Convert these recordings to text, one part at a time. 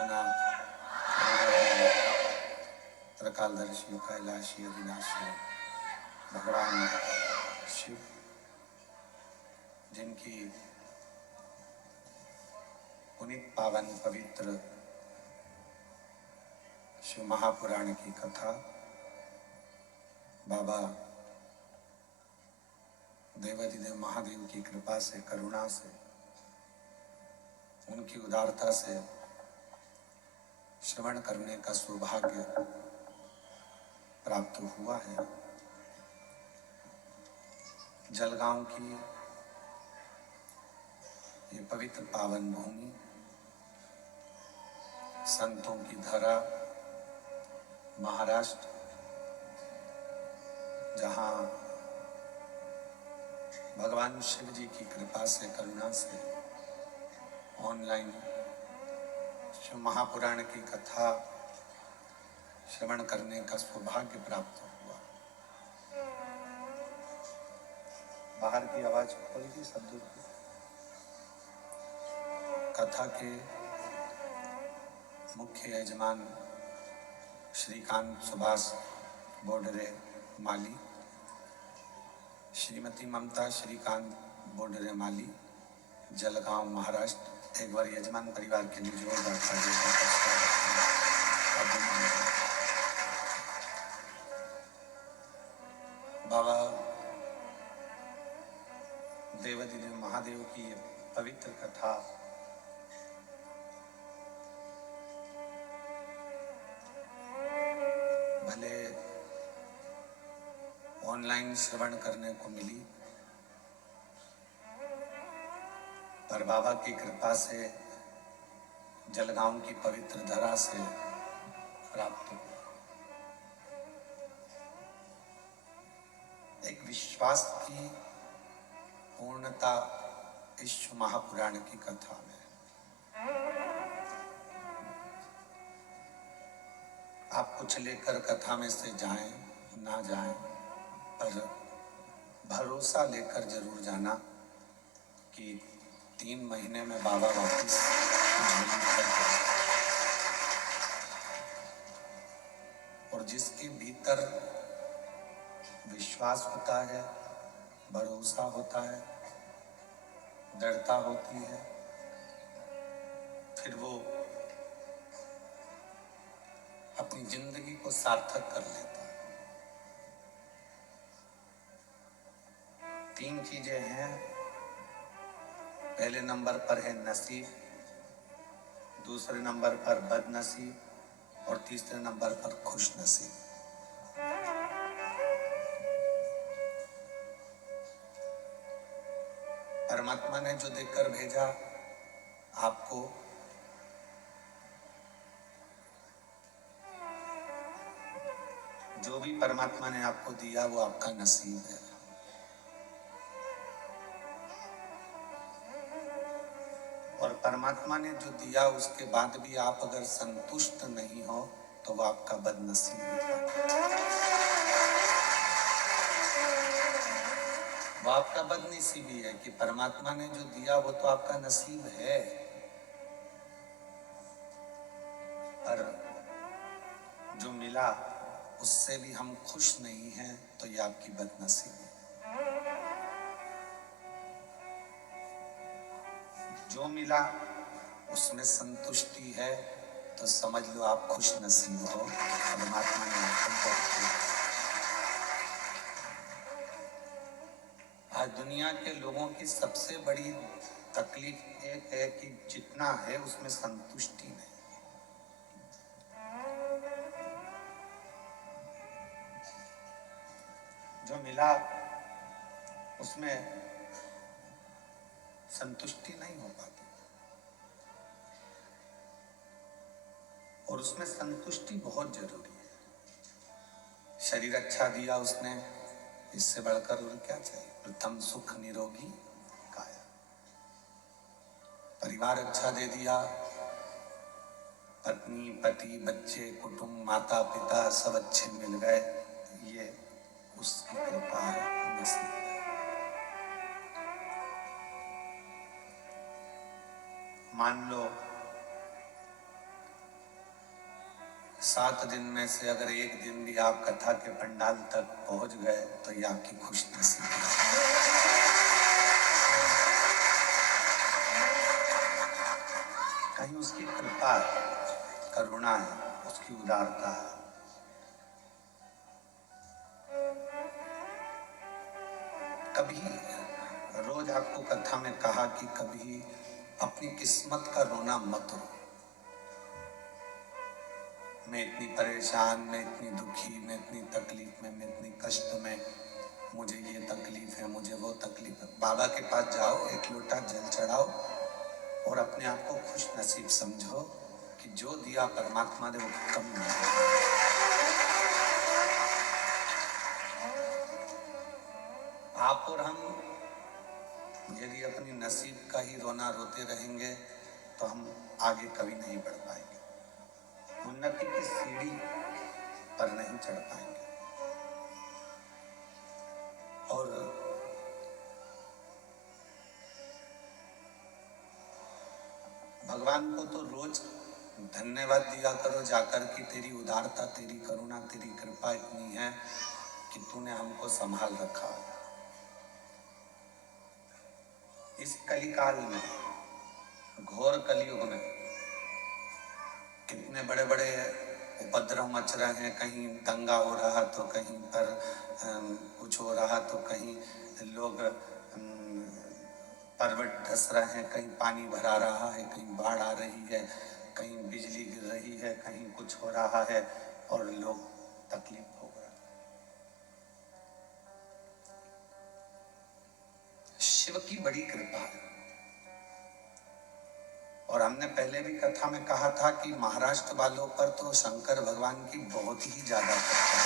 विश्वनाथ त्रिकालदर्शी कैलाशी अविनाशी भगवान शिव, जिनकी पुनीत पावन पवित्र शिव महापुराण की कथा बाबा देवाधिदेव महादेव की कृपा से, करुणा से, उनकी उदारता से श्रवण करने का सौभाग्य प्राप्त हुआ है। जलगांव की ये पवित्र पावन भूमि, संतों की धरा, महाराष्ट्र, जहां भगवान शिव जी की कृपा से, करुणा से ऑनलाइन शिव महापुराण की कथा श्रवण करने का सौभाग्य प्राप्त हुआ। बाहर की आवाज थोड़ी सी शब्दों की। कथा के मुख्य यजमान श्रीकांत सुभाष बोडरे माली, श्रीमती ममता श्रीकांत बोडरे माली, जलगांव महाराष्ट्र। एक बार यजमान परिवार के लिए जोरदार तालियों का बाबा देवाधिदेव महादेव की ये पवित्र कथा भले ऑनलाइन श्रवण करने को मिली, पर बाबा की कृपा से जलगांव की पवित्र धरा से प्राप्त हुआ। एक विश्वास की पूर्णता इस महापुराण की कथा में। आप कुछ लेकर कथा में से जाएं ना जाएं, पर भरोसा लेकर जरूर जाना कि 3 महीने में बाबा वापिस और जिसके भीतर विश्वास होता है, भरोसा होता है, दृढ़ता होती है, फिर वो अपनी जिंदगी को सार्थक कर लेता है। 3 चीजें हैं। पहले नंबर पर है नसीब, दूसरे नंबर पर बदनसीब और तीसरे नंबर पर खुश नसीब। परमात्मा ने जो देकर भेजा आपको, जो भी परमात्मा ने आपको दिया वो आपका नसीब है। और परमात्मा ने जो दिया उसके बाद भी आप अगर संतुष्ट नहीं हो तो वो आपका बदनसीब है। वो आपका बदनसीबी है कि परमात्मा ने जो दिया वो तो आपका नसीब है, पर जो मिला उससे भी हम खुश नहीं हैं तो ये आपकी बदनसीबी है। जो मिला उसमें संतुष्टि है तो समझ लो आप खुश नसीब हो। परमात्मा ने आपको आज दुनिया के लोगों की सबसे बड़ी तकलीफ एक है कि जितना है उसमें संतुष्टि नहीं। जो मिला उसमें संतुष्टि नहीं हो पाती, और उसमें संतुष्टि बहुत जरूरी है। शरीर अच्छा दिया उसने, इससे बढ़कर और क्या चाहिए। प्रथम सुख निरोगी काया। परिवार अच्छा दे दिया, पत्नी, पति, बच्चे, कुटुंब, माता पिता सब अच्छे मिल गए, ये उसकी कृपा है, नसीब है। मान लो 7 दिन में से अगर एक दिन भी आप कथा के पंडाल तक पहुंच गए तो ये आपकी खुशनसीबी है। कहीं उसकी कृपा है, करुणा है, उसकी उदारता है। कभी रोज आपको कथा में कहा कि कभी अपनी किस्मत का रोना मत रो। मैं इतनी परेशान, मैं इतनी दुखी, मैं इतनी तकलीफ में, मैं इतनी कष्ट में, मुझे ये तकलीफ है, मुझे वो तकलीफ है। बाबा के पास जाओ, एक लोटा जल चढ़ाओ और अपने आप को खुश नसीब समझो कि जो दिया परमात्मा ने वो कम नहीं। आप और हम यदि अपनी नसीब का ही रोना रोते रहेंगे तो हम आगे कभी नहीं बढ़ पाएंगे, उन्नति की सीढ़ी पर नहीं चढ़ पाएंगे। और भगवान को तो रोज धन्यवाद दिया करो जाकर कि तेरी उदारता, तेरी करुणा, तेरी कृपा इतनी है कि तूने हमको संभाल रखा। इस कलिकाल में, घोर कलयुग में कितने बड़े बड़े उपद्रव मच रहे हैं। कहीं दंगा हो रहा तो कहीं पर कुछ हो रहा तो कहीं लोग पर्वत धस रहे हैं, कहीं पानी भरा रहा है, कहीं बाढ़ आ रही है, कहीं बिजली गिर रही है, कहीं कुछ हो रहा है और लोग तकलीफ हो गए। शिव की बड़ी कृपा है। और हमने पहले भी कथा में कहा था कि महाराष्ट्र वालों पर तो शंकर भगवान की बहुत ही ज्यादा कृपा है।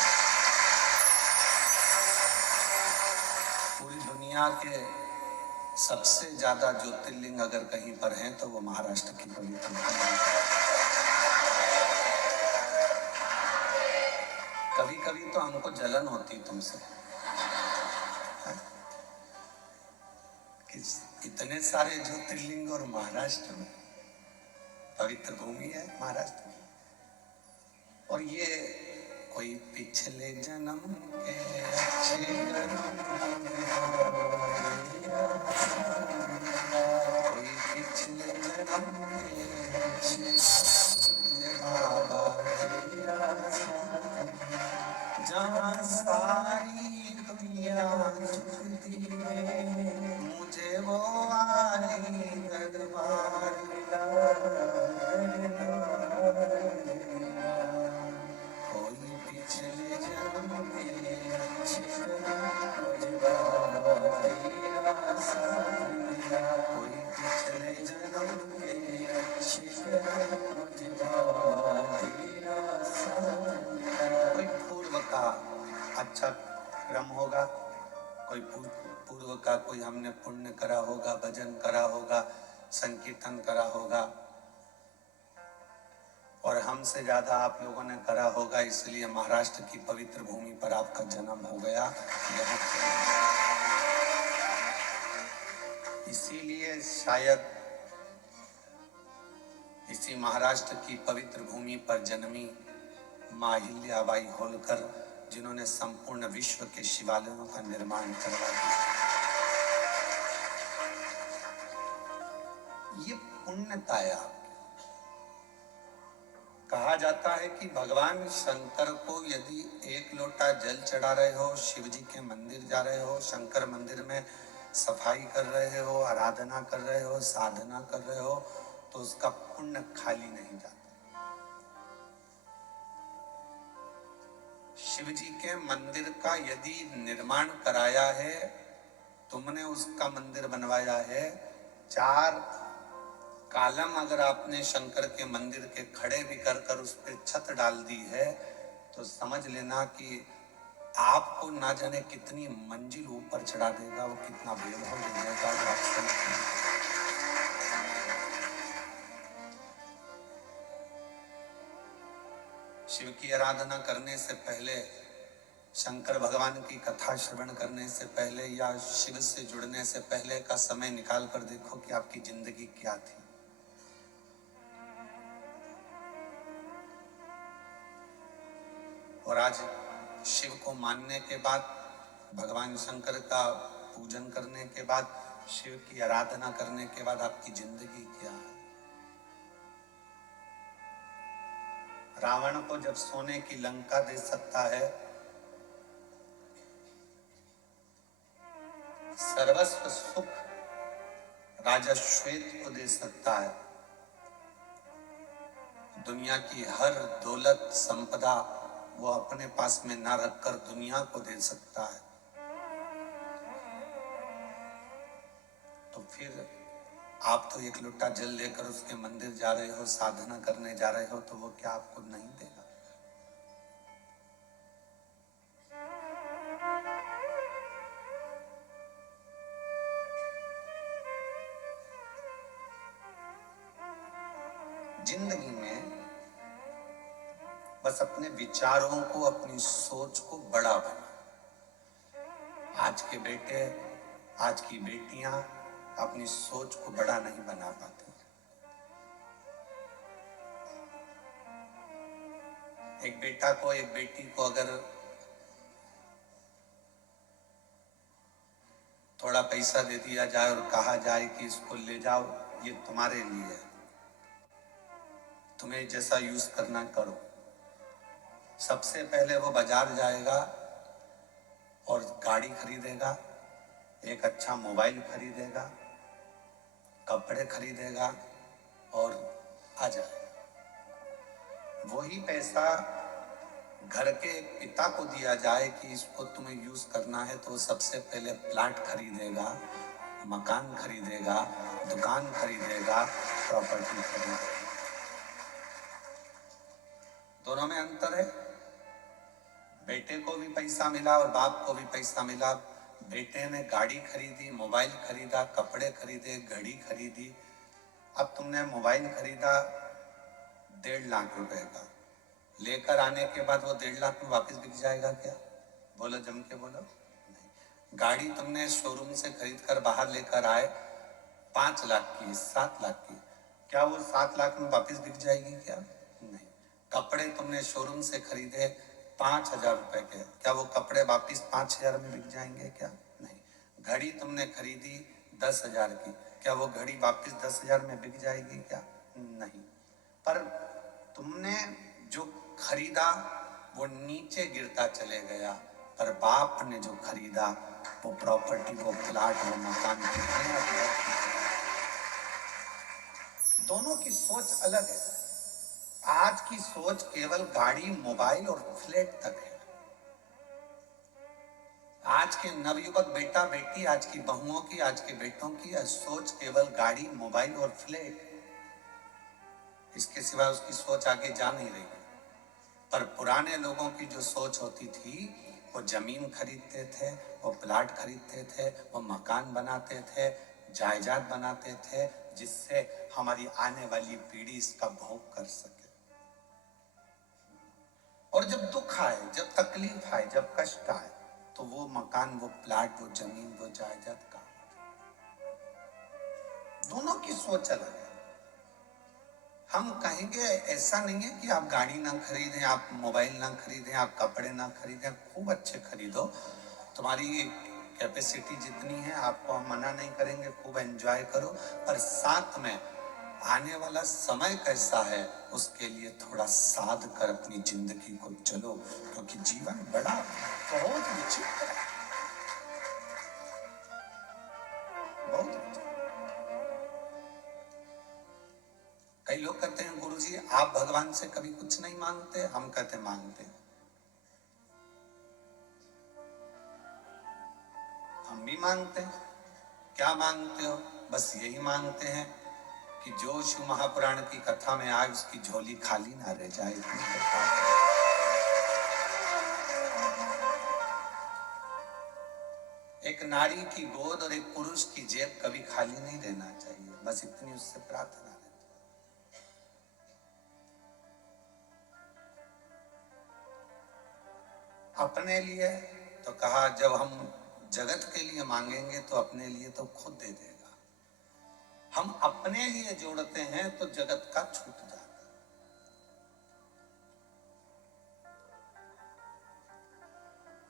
पूरी दुनिया के सबसे ज्यादा ज्योतिर्लिंग अगर कहीं पर हैं तो वो महाराष्ट्र की पवित्र भूमि है। कभी कभी तो हमको जलन होती तुमसे कि इतने सारे ज्योतिर्लिंग और महाराष्ट्र में, पवित्र भूमि है महाराष्ट्र में, और ये कोई पिछले जन्म के अच्छे कोई पिछले जन्म के अच्छे बाबा, जहाँ सारी दुनिया झुकती है मुझे वो वाली दरबार कोई पिछले जन्म के अच्छे कोई पिछले जन्म के अच्छे कोई पूर्व का अच्छा क्रम होगा, कोई पूर्व का कोई हमने पुण्य करा होगा, भजन करा होगा, संकीर्तन करा होगा, और हमसे ज्यादा आप लोगों ने करा होगा, इसलिए महाराष्ट्र की पवित्र भूमि पर आपका जन्म हो गया। इसीलिए शायद इसी महाराष्ट्र की पवित्र भूमि पर जन्मी मां अहिल्याबाई होलकर, जिन्होंने संपूर्ण विश्व के शिवालयों का निर्माण करवा दिया। ये पुण्यता है। कहा जाता है कि भगवान शंकर को यदि एक लोटा जल चढ़ा रहे हो, शिव जी के मंदिर जा रहे हो, शंकर मंदिर में सफाई कर रहे हो, आराधना कर रहे हो, साधना कर रहे हो, तो उसका पुण्य खाली नहीं जाता। शिव जी के मंदिर का यदि निर्माण कराया है, तुमने उसका मंदिर बनवाया है, 4 कालम अगर आपने शंकर के मंदिर के खड़े भी कर उस पर छत डाल दी है, तो समझ लेना कि आपको ना जाने कितनी मंजिल ऊपर चढ़ा देगा, वो कितना वैभव दे देगा जो आप समझ नहीं। शिव की आराधना करने से पहले, शंकर भगवान की कथा श्रवण करने से पहले या शिव से जुड़ने से पहले का समय निकाल कर देखो कि आपकी जिंदगी क्या थी। और आज शिव को मानने के बाद, भगवान शंकर का पूजन करने के बाद, शिव की आराधना करने के बाद आपकी जिंदगी क्या है? रावण को जब सोने की लंका दे सकता है, सर्वस्व सुख राजा श्वेत को दे सकता है, दुनिया की हर दौलत संपदा वो अपने पास में ना रखकर दुनिया को दे सकता है, तो फिर आप तो एक लोटा जल लेकर उसके मंदिर जा रहे हो, साधना करने जा रहे हो, तो वो क्या आपको नहीं देगा? जिंदगी में बस अपने विचारों को, अपनी सोच को बड़ा बना। आज के बेटे, आज की बेटियां अपनी सोच को बड़ा नहीं बना पाती। एक बेटा को, एक बेटी को अगर थोड़ा पैसा दे दिया जाए और कहा जाए कि इसको ले जाओ, ये तुम्हारे लिए है, तुम्हें जैसा यूज करना करो, सबसे पहले वो बाजार जाएगा और गाड़ी खरीदेगा, एक अच्छा मोबाइल खरीदेगा, कपड़े खरीदेगा और आ जाएगा। वही पैसा घर के पिता को दिया जाए कि इसको तुम्हें यूज करना है, तो वो सबसे पहले प्लाट खरीदेगा, मकान खरीदेगा, दुकान खरीदेगा, प्रॉपर्टी खरीदेगा। दोनों में अंतर है। बेटे को भी पैसा मिला और बाप को भी पैसा मिला। बेटे ने गाड़ी खरीदी, मोबाइल खरीदा, कपड़े खरीदे, घड़ी खरीदी। अब तुमने मोबाइल खरीदा 1.5 लाख रुपए का, लेकर आने के बाद वो 1.5 लाख में वापस बिक जाएगा क्या? बोलो, जम के बोलो। नहीं। गाड़ी तुमने शोरूम से खरीद कर बाहर लेकर आए 5 लाख की, 7 लाख की, क्या वो 7 लाख में वापस बिक जाएगी क्या? नहीं। कपड़े तुमने शोरूम से खरीदे 5,000 रुपए के, क्या वो कपड़े वापस 5,000 में बिक जाएंगे क्या? नहीं। घड़ी तुमने खरीदी 10,000 की, क्या वो घड़ी वापस 10,000 में बिक जाएगी क्या? नहीं। पर तुमने जो खरीदा वो नीचे गिरता चले गया, पर बाप ने जो खरीदा वो प्रॉपर्टी, वो प्लाट, वो मकान दोनों की सोच अलग है। आज की सोच केवल गाड़ी, मोबाइल और फ्लैट तक है। आज के नवयुवक बेटा बेटी, आज की बहुओं की, आज के बेटों की सोच केवल गाड़ी, मोबाइल और फ्लैट, इसके सिवा उसकी सोच आगे जा नहीं रही। पर पुराने लोगों की जो सोच होती थी, वो जमीन खरीदते थे, वो प्लाट खरीदते थे, वो मकान बनाते थे, जायदाद बनाते थे, जिससे हमारी आने वाली पीढ़ी इसका भोग कर सके। और जब दुख आए, जब तकलीफ आए, जब कष्ट आए, तो वो मकान, वो प्लाट, वो जमीन, वो जायदाद का। दोनों की सोच अलग है। हम कहेंगे ऐसा नहीं है कि आप गाड़ी ना खरीदें, आप मोबाइल ना खरीदें, आप कपड़े ना खरीदें, खूब अच्छे खरीदो, तुम्हारी कैपेसिटी जितनी है, आपको हम मना नहीं करेंगे, खूब एंजॉय करो, पर साथ में आने वाला समय कैसा है उसके लिए थोड़ा साध कर अपनी जिंदगी को चलो, क्योंकि जीवन बड़ा बहुत विचित्र है, बहुत। कई लोग कहते हैं गुरुजी आप भगवान से कभी कुछ नहीं मांगते, हम कहते मांगते, हम भी मांगते हैं। क्या मांगते हो? बस यही मांगते हैं कि जो शिव महापुराण की कथा में आए उसकी झोली खाली ना रह जाए। एक नारी की गोद और एक पुरुष की जेब कभी खाली नहीं रहना चाहिए, बस इतनी उससे प्रार्थना है। अपने लिए तो कहा जब हम जगत के लिए मांगेंगे तो अपने लिए तो खुद दे देगा। हम अपने लिए जोड़ते हैं तो जगत का छूट जाता है।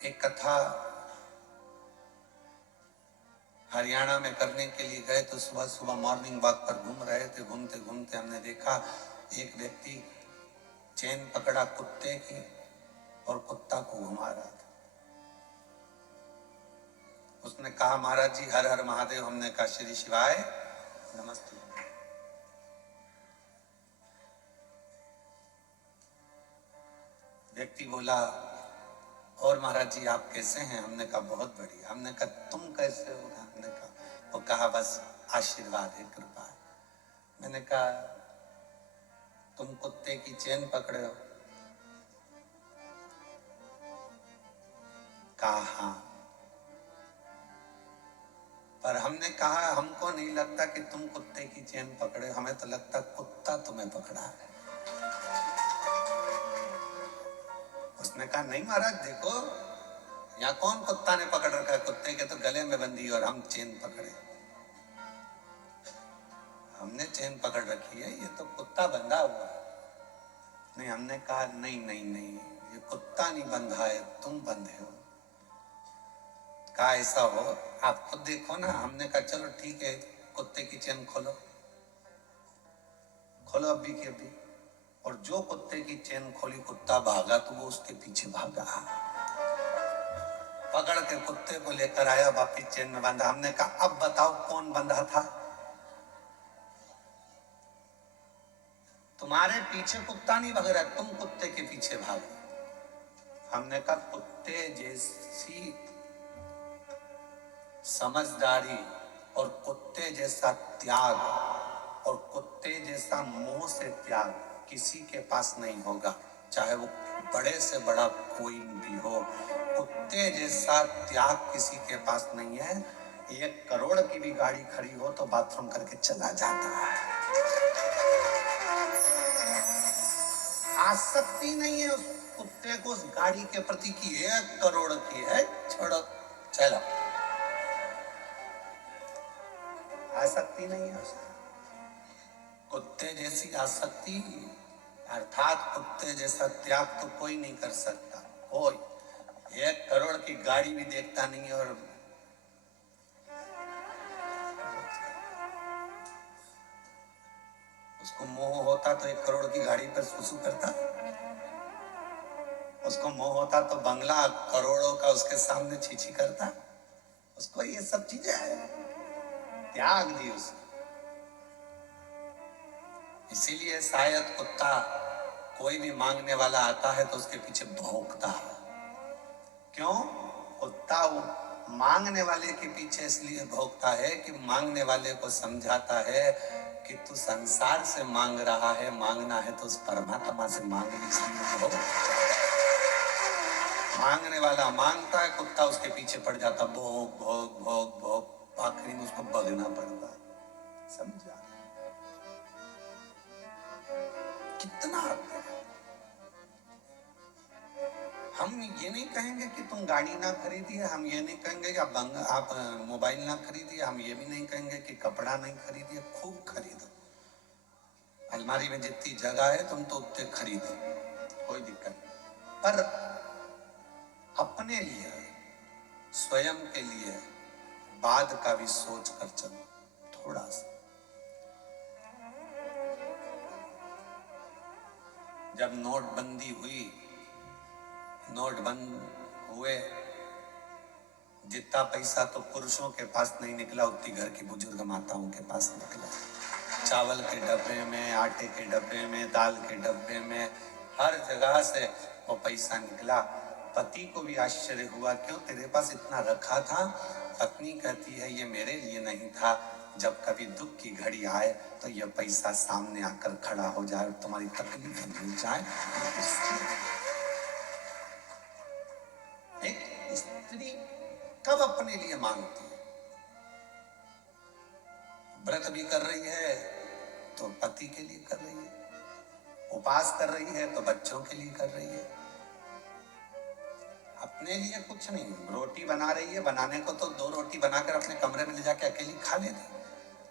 एक कथा हरियाणा में करने के लिए गए तो सुबह सुबह मॉर्निंग वॉक पर घूम रहे थे। घूमते घूमते हमने देखा एक व्यक्ति चेन पकड़ा कुत्ते की और कुत्ता को घुमा रहा था। उसने कहा महाराज जी हर हर महादेव। हमने कहा श्री शिवाय नमस्ते। व्यक्ति बोला और महाराज जी आप कैसे हैं? हमने कहा बहुत बढ़िया। हमने कहा तुम कैसे हो? हमने कहा, वो कहा बस आशीर्वाद है, कृपा है। मैंने कहा तुम कुत्ते की चेन पकड़े हो? कहा हाँ। पर हमने कहा हमको नहीं लगता कि तुम कुत्ते की चेन पकड़े, हमें तो लगता कुत्ता तुम्हें पकड़ा है। उसने कहा नहीं महाराज देखो यहाँ कौन कुत्ता ने पकड़ रखा है, कुत्ते के तो गले में बंधी और हम चेन पकड़े। हमने चेन पकड़ रखी है, ये तो कुत्ता बंधा हुआ है। नहीं, हमने कहा नहीं नहीं नहीं, ये कुत्ता नहीं बंधा है, तुम बंधे हो। कहा ऐसा हो आप खुद देखो ना। हमने कहा चलो ठीक है, कुत्ते की चेन खोलो। खोलो अभी के अभी। और जो कुत्ते की चेन खोली कुत्ता भागा तो वो उसके पीछे भागा। पकड़ के कुत्ते को लेकर आया, वापिस चेन में बांधा। हमने कहा अब बताओ कौन बंधा था? तुम्हारे पीछे कुत्ता नहीं भाग रहा, तुम कुत्ते के पीछे भागो। हमने कहा कुत्ते जैसी समझदारी और कुत्ते जैसा त्याग और कुत्ते जैसा मोह से त्याग किसी के पास नहीं होगा, चाहे वो बड़े से बड़ा कोई भी हो। कुत्ते जैसा त्याग किसी के पास नहीं है। 1 करोड़ की भी गाड़ी खड़ी हो तो बाथरूम करके चला जाता है। आसक्ति नहीं है उस कुत्ते को उस गाड़ी के प्रति की 1 करोड़ की है, छोड़ो चलो, आसक्ति नहीं है उसका। कुत्ते जैसी आसक्ति अर्थात कुत्ते जैसा त्याग तो कोई नहीं कर सकता। कोई 1 करोड़ की गाड़ी भी देखता नहीं है। और उसको मोह होता तो 1 करोड़ की गाड़ी पर सुसु करता। उसको मोह होता तो बंगला करोड़ों का उसके सामने छीछी करता। उसको ये सब चीजें त्याग दी उसने। इसीलिए शायद कुत्ता कोई भी मांगने वाला आता है तो उसके पीछे भौंकता है। क्यों? कुत्ता वो मांगने वाले के पीछे इसलिए भौंकता है कि मांगने वाले को समझाता है कि तू संसार से मांग रहा है, मांगना है तो उस परमात्मा से मांग। इसलिए हो मांगने वाला मांगता है, कुत्ता उसके पीछे पड़ जाता, भोग भोग भोग भोग, आखिरी में उसको भगना पड़ता। समझा कितना? हम ये नहीं कहेंगे कि तुम गाड़ी ना खरीदिए, हम ये नहीं कहेंगे कि आप मोबाइल ना खरीदिए, हम ये भी नहीं कहेंगे कि कपड़ा नहीं खरीदिए। खूब खरीदो, अलमारी में जितनी जगह है तुम तो उतने खरीदो, कोई दिक्कत नहीं। पर अपने लिए, स्वयं के लिए बाद का भी सोच कर चलो थोड़ा सा। जब नोटबंदी हुई, नोट बंद हुए, जितना पैसा तो पुरुषों के पास नहीं निकला उतनी घर की बुजुर्ग माताओं के पास निकला। चावल के डब्बे में, आटे के डब्बे में, दाल के डब्बे में, हर जगह से वो पैसा निकला। पति को भी आश्चर्य हुआ, क्यों तेरे पास इतना रखा था? पत्नी कहती है ये मेरे लिए नहीं था, जब कभी दुख की घड़ी आए तो ये पैसा सामने आकर खड़ा हो जाए और तुम्हारी तकलीफ मिल जाए। एक स्त्री कब अपने लिए मांगती है? व्रत भी कर रही है तो पति के लिए कर रही है, उपवास कर रही है तो बच्चों के लिए कर रही है, अपने लिए कुछ नहीं। रोटी बना रही है, बनाने को तो 2 रोटी बनाकर अपने कमरे में ले जाके अकेली खा लेती।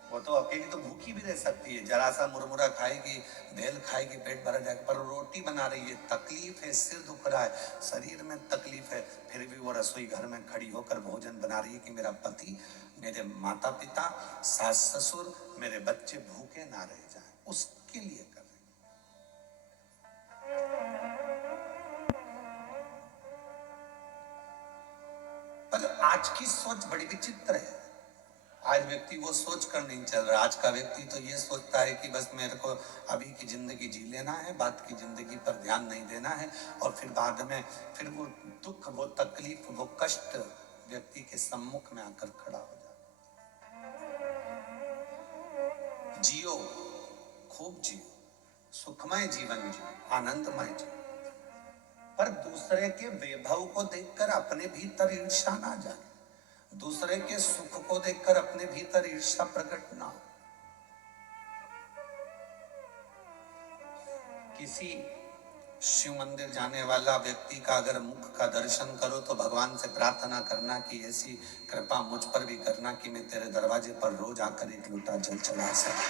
वो तो अकेली तो भूखी भी रह सकती है, जरा सा मुरमुरा खाएगी, भेल खाएगी, पेट भरा जाएगा। पर रोटी बना रही है, तकलीफ है, सिर दुख रहा है, शरीर में तकलीफ है, फिर फिर भी वो रसोई घर में खड़ी होकर भोजन बना रही है कि मेरा पति, मेरे माता पिता, सास ससुर, मेरे बच्चे भूखे ना रह जाएं, उसके लिए कर रही। पर आज की सोच बड़ी विचित्र है। आज व्यक्ति वो सोच कर नहीं चल रहा। आज का व्यक्ति तो ये सोचता है कि बस मेरे को अभी की जिंदगी जी लेना है, बाद की जिंदगी पर ध्यान नहीं देना है, और फिर बाद में फिर वो दुख, वो तकलीफ, वो कष्ट व्यक्ति के सम्मुख में आकर खड़ा हो जाए। जियो, खूब जियो, सुखमय जीवन जियो, आनंदमय जियो, पर दूसरे के वैभव को देखकर अपने भीतर ईर्ष्या ना जाए, दूसरे के सुख को देखकर अपने भीतर ईर्ष्या प्रकट ना हो। किसी शिव मंदिर जाने वाला व्यक्ति का अगर मुख का दर्शन करो तो भगवान से प्रार्थना करना कि ऐसी कृपा मुझ पर भी करना कि मैं तेरे दरवाजे पर रोज आकर एक लोटा जल चढ़ा सकूं।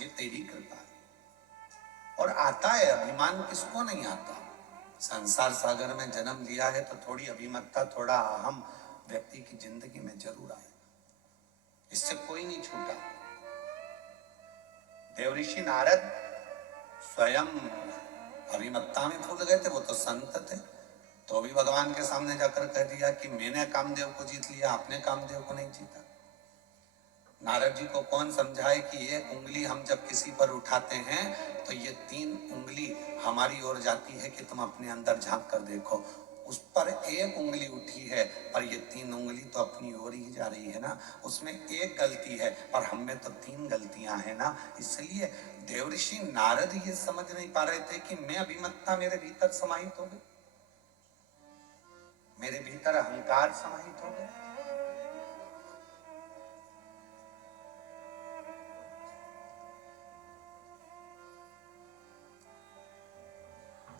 ये तेरी कृपा है। और आता है, अभिमान किसको नहीं आता। संसार सागर में जन्म लिया है तो थोड़ी अभिमतता, थोड़ा अहम व्यक्ति की जिंदगी में जरूर आए, इससे कोई नहीं छूटा। देवऋषि नारद स्वयं अभिमत्ता में भूल गए थे, वो तो संत थे, तो भी भगवान के सामने जाकर कह दिया कि मैंने कामदेव को जीत लिया, आपने कामदेव को नहीं जीता। नारद जी को कौन समझाए कि एक उंगली हम जब किसी पर उठाते हैं तो ये 3 उंगली हमारी ओर जाती है कि तुम अपने अंदर झांक कर देखो। उस पर एक उंगली उठी है, पर ये 3 उंगली तो अपनी ओर ही जा रही है ना। उसमें एक गलती है, पर हम में तो 3 गलतियां हैं ना। इसलिए देवऋषि नारद ये समझ नहीं पा रहे थे कि मैं अभिमत्ता मेरे भीतर समाहित हो गई, मेरे भीतर अहंकार समाहित हो गया।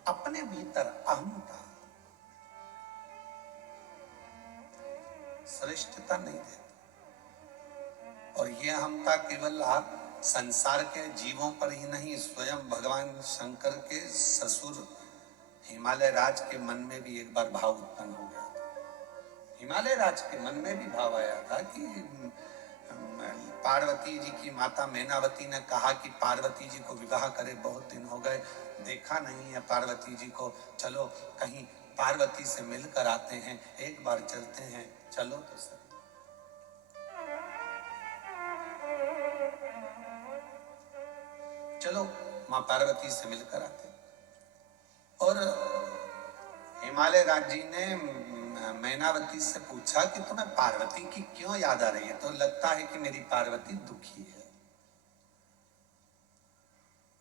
अपने भीतर अहंता श्रेष्ठता नहीं देता। और ये अहंता केवल आप संसार के जीवों पर ही नहीं, स्वयं भगवान शंकर के ससुर हिमालय राज के मन में भी एक बार भाव उत्पन्न हो गया था। हिमालय राज के मन में भी भाव आया था कि पार्वती जी की माता मैनावती ने कहा कि पार्वती जी को विवाह करे, बहुत दिन हो गए देखा नहीं है पार्वती जी को, चलो कहीं पार्वती से मिलकर आते हैं, एक बार चलते हैं, चलो तो सर। चलो मां पार्वती से मिलकर आते। और हिमालय राज जी ने मैनावती से पूछा कि तुम्हें पार्वती की क्यों याद आ रही है, तो लगता है कि मेरी पार्वती दुखी है,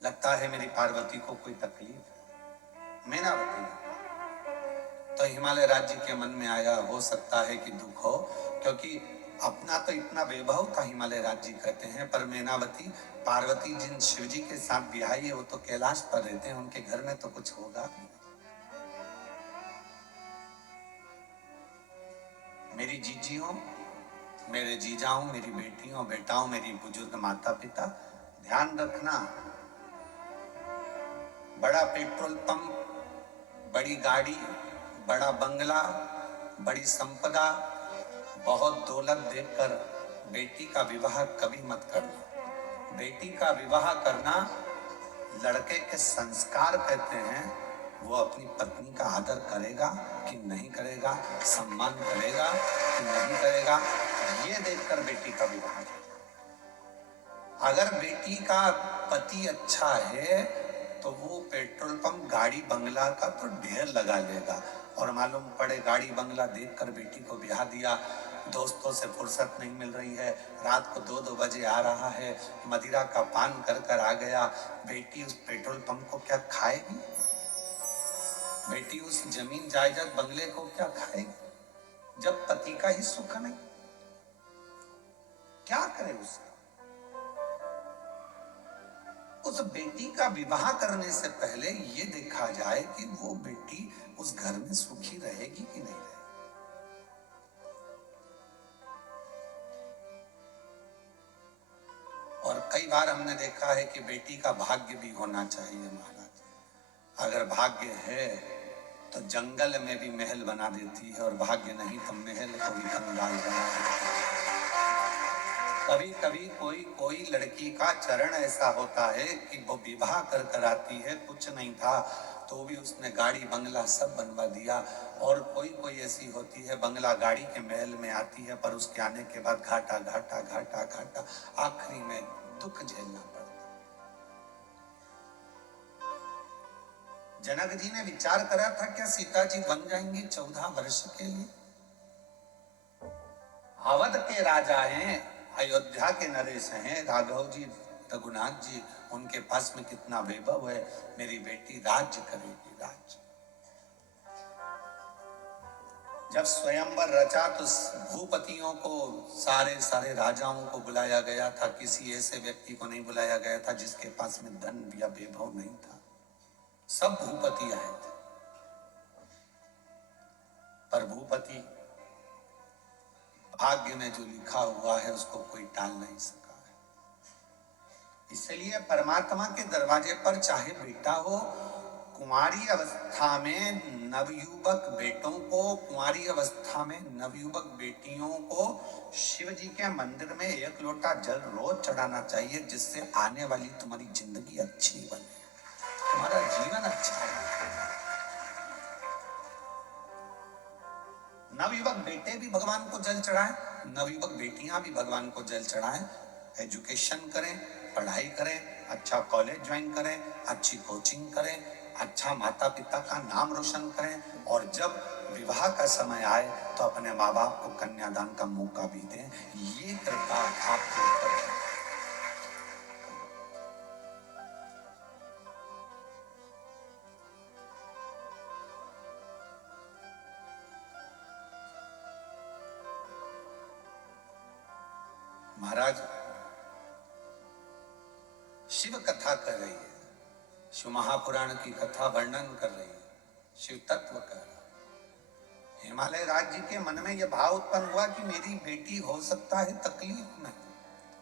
लगता है मेरी पार्वती को कोई तकलीफ है। मैनावती ने, तो हिमालय राज जी के मन में आया हो सकता है कि दुख हो, क्योंकि अपना तो इतना वैभव था हिमालय राज जी कहते हैं, पर मैनावती पार्वती जिन शिव जी के साथ बिहाई है वो तो कैलाश पर रहते हैं, उनके घर में तो कुछ होगा। मेरी जीजियों, मेरे जीजाओं, मेरी बेटियों बेटाओं, मेरी बुजुर्ग माता पिता, ध्यान रखना, बड़ा पेट्रोल पंप, बड़ी गाड़ी, बड़ा बंगला, बड़ी संपदा, बहुत दौलत देखकर बेटी का विवाह कभी मत करना। बेटी का विवाह करना लड़के के संस्कार कहते हैं, वो अपनी पत्नी का आदर करेगा कि नहीं करेगा, सम्मान करेगा कि नहीं करेगा, ये देखकर बेटी का विवाह। अगर बेटी का पति अच्छा है तो वो पेट्रोल पंप, गाड़ी, बंगला का तो ढेर लगा लेगा, और मालूम पड़े गाड़ी बंगला देखकर बेटी को ब्याह दिया, दोस्तों से फुर्सत नहीं मिल रही है, रात को 2-2 बजे आ रहा है, मदिरा का पान कर कर आ गया, बेटी उस पेट्रोल पंप को क्या खाएगी, बेटी उस जमीन जायदाद बंगले को क्या खाएगी, जब पति का ही सुख नहीं, क्या करे उसका। उस बेटी का विवाह करने से पहले ये देखा जाए कि वो बेटी उस घर में सुखी रहेगी कि नहीं रहेगी। और कई बार हमने देखा है कि बेटी का भाग्य भी होना चाहिए महाराज। अगर भाग्य है तो जंगल में भी महल बना देती है, और भाग्य नहीं तो महल को भी कंगाल बना देती है। कभी कभी कोई कोई लड़की का चरण ऐसा होता है कि वो विवाह कर आती है, कुछ नहीं था तो भी उसने गाड़ी बंगला सब बनवा दिया। और कोई कोई ऐसी होती है बंगला गाड़ी के महल में आती है, पर उसके आने के बाद घाटा घाटा घाटा घाटा, आखिरी में दुख झेलना पड़ता। जनक जी ने विचार करा था क्या सीता जी बन जाएंगी 14 वर्ष के लिए? अवध के राजा हैं, अयोध्या के नरेश हैं, राघव जी रघुनाथ जी, उनके पास में कितना वैभव है। मेरी बेटी राज्य करेगी, राज्य। जब स्वयंवर रचा तो भूपतियों को, सारे सारे राजाओं को बुलाया गया था, किसी ऐसे व्यक्ति को नहीं बुलाया गया था जिसके पास में धन या वैभव नहीं था। सब भूपति आए थे, पर भूपति भाग्य में जो लिखा हुआ है उसको कोई टाल नहीं सका है। इसलिए परमात्मा के दरवाजे पर चाहे बेटा हो, कुंवारी अवस्था में नवयुवक बेटों को, कुंवारी अवस्था में नवयुवक बेटियों को शिव जी के मंदिर में 1 लोटा जल रोज चढ़ाना चाहिए, जिससे आने वाली तुम्हारी जिंदगी अच्छी बने, तुम्हारा जीवन अच्छा हो। नवयुवक बेटे भी भगवान को जल चढ़ाएं, नवयुवक बेटियां भी भगवान को जल चढ़ाएं। एजुकेशन करें, पढ़ाई करें, अच्छा कॉलेज ज्वाइन करें, अच्छी कोचिंग करें, अच्छा माता पिता का नाम रोशन करें, और जब विवाह का समय आए तो अपने माँ बाप को कन्यादान का मौका भी दें। ये कृपा आपके ऊपर है। महाराज शिव कथा कर रही है, शिव महापुराण की कथा वर्णन कर रही है, शिव तत्व कर रहा है। हिमालय राज्य के मन में यह भाव उत्पन्न हुआ कि मेरी बेटी हो सकता है तकलीफ में,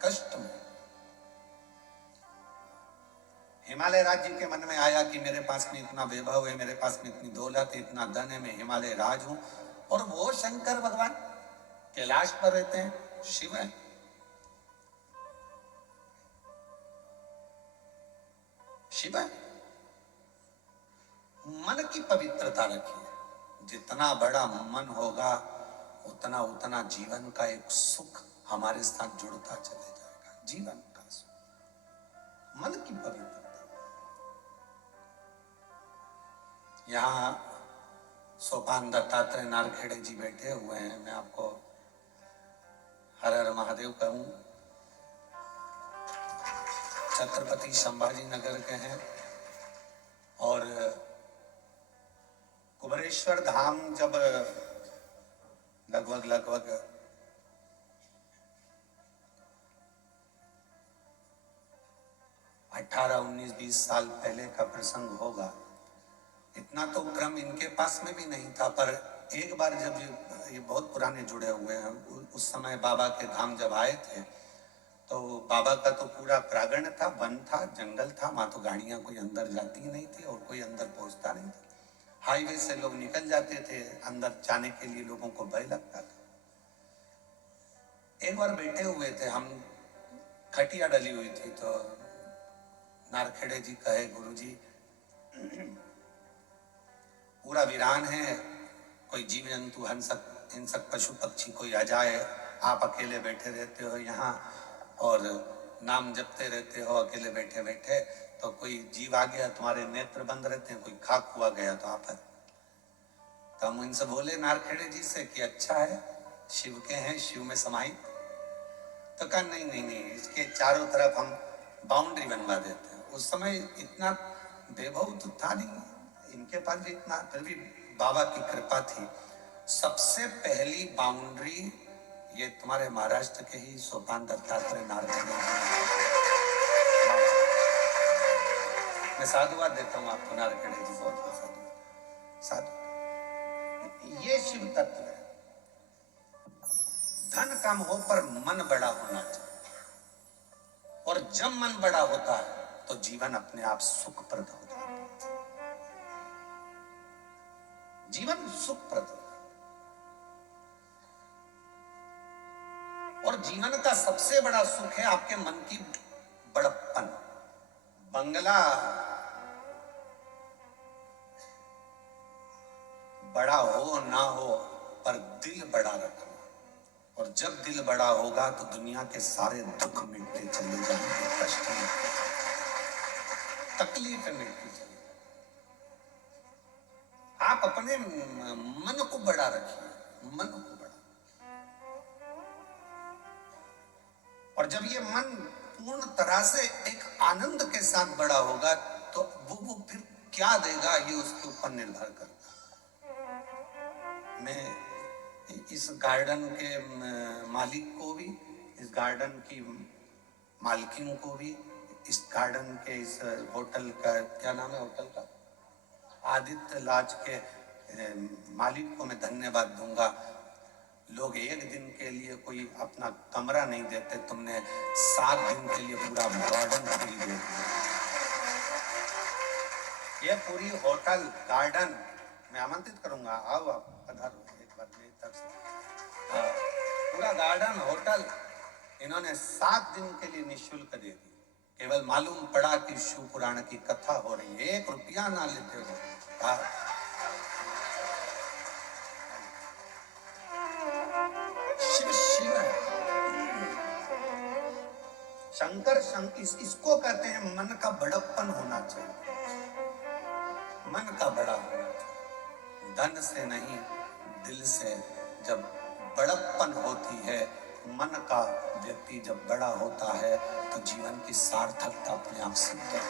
कष्ट में। हिमालय राज्य के मन में आया कि मेरे पास में इतना वैभव है, मेरे पास में इतनी दौलत है, इतना धन है, मैं हिमालय राज हूं, और वो शंकर भगवान कैलाश पर रहते हैं, शिव है। शिव है। मन की पवित्रता रखिए, जितना बड़ा मन होगा उतना उतना जीवन का एक सुख हमारे साथ जुड़ता चले जाएगा। जीवन का सुख, मन की पवित्रता। यहाँ सोपान दत्तात्रेय नारखेड़े जी बैठे हुए हैं, मैं आपको हर हर महादेव कहूं। छत्रपति संभाजी नगर के हैं, और कुबरेश्वर धाम जब लगभग 18, 19, 20 साल पहले का प्रसंग होगा। इतना तो क्रम इनके पास में भी नहीं था, पर एक बार जब ये बहुत पुराने जुड़े हुए हैं, उस समय बाबा के धाम जब आए थे तो बाबा का तो पूरा प्रांगण था, वन था, जंगल था, वहां तो गाड़ियां कोई अंदर जाती नहीं थी और कोई अंदर पहुंचता नहीं था। हाईवे से लोग निकल जाते थे, अंदर जाने के लिए लोगों को भय लगता था। एक बार बैठे हुए थे हम, खटिया डली हुई थी, तो नारखेड़े जी कहे, गुरुजी पूरा वीरान है, कोई जीव जंतु हिंसक हिंसक पशु पक्षी कोई आ जाए, आप अकेले बैठे रहते हो यहाँ और नाम जपते रहते हो अकेले बैठे बैठे, तो कोई जीव आ गया, तुम्हारे नेत्र बंद रहते हैं, कोई खाक हुआ गया तो आप। तो हम इनसे बोले नारखेड़े जी से कि अच्छा है, शिव के हैं, शिव में समाहित। तो कहा नहीं नहीं नहीं, इसके चारों तरफ हम बाउंड्री बनवा देते हैं। उस समय इतना वैभव तो था नहीं इनके पास भी इतना, फिर भी बाबा की कृपा थी। सबसे पहली बाउंड्री ये तुम्हारे महाराष्ट्र के ही सोपान दत्तात्रेय नारखेड़े। मैं साधुवाद देता हूँ आपको नारखेड़े जी, बहुत बहुत साधु। ये शिव तत्व है। धन कम हो पर मन बड़ा होना चाहिए, और जब मन बड़ा होता है तो जीवन अपने आप सुखप्रद होता है। जीवन सुखप्रद हो। और जीवन का सबसे बड़ा सुख है आपके मन की बड़प्पन। बंगला बड़ा हो ना हो, पर दिल बड़ा रखना। और जब दिल बड़ा होगा तो दुनिया के सारे दुख मिटते चले जाएंगे, कष्ट मिटते, तकलीफें मिटती चली। आप अपने मन को बड़ा रखिए, मन को बड़ा। और जब ये मन पूर्ण तरह से एक आनंद के साथ बड़ा होगा तो वो फिर क्या देगा ये उसके ऊपर निर्भर करता। मैं इस गार्डन के मालिक को भी, इस गार्डन की मालकिन को भी, इस गार्डन के इस होटल का क्या नाम है, होटल का आदित्य लॉज के मालिक को मैं धन्यवाद दूंगा। लोग एक दिन के लिए कोई अपना कमरा नहीं देते, तुमने 7 दिन के लिए पूरा गार्डन फ्री दे दिया। ये पूरी होटल गार्डन मैं आमंत्रित करूंगा, आओ आप पधारो एक बार मेरी तरफ से। पूरा गार्डन होटल इन्होंने 7 दिन के लिए निःशुल्क दे दी। केवल मालूम पड़ा कि शिव पुराण की कथा हो रही है, 1 रुपया ना लेते हो। शिव शिव शंकर इसको कहते हैं मन का बड़प्पन होना चाहिए, मन का बड़ा होना चाहिए। धन से नहीं, दिल से जब बड़प्पन होती है, मन का व्यक्ति जब बड़ा होता है तो जीवन की सार्थकता अपने आप सिद्ध होती है।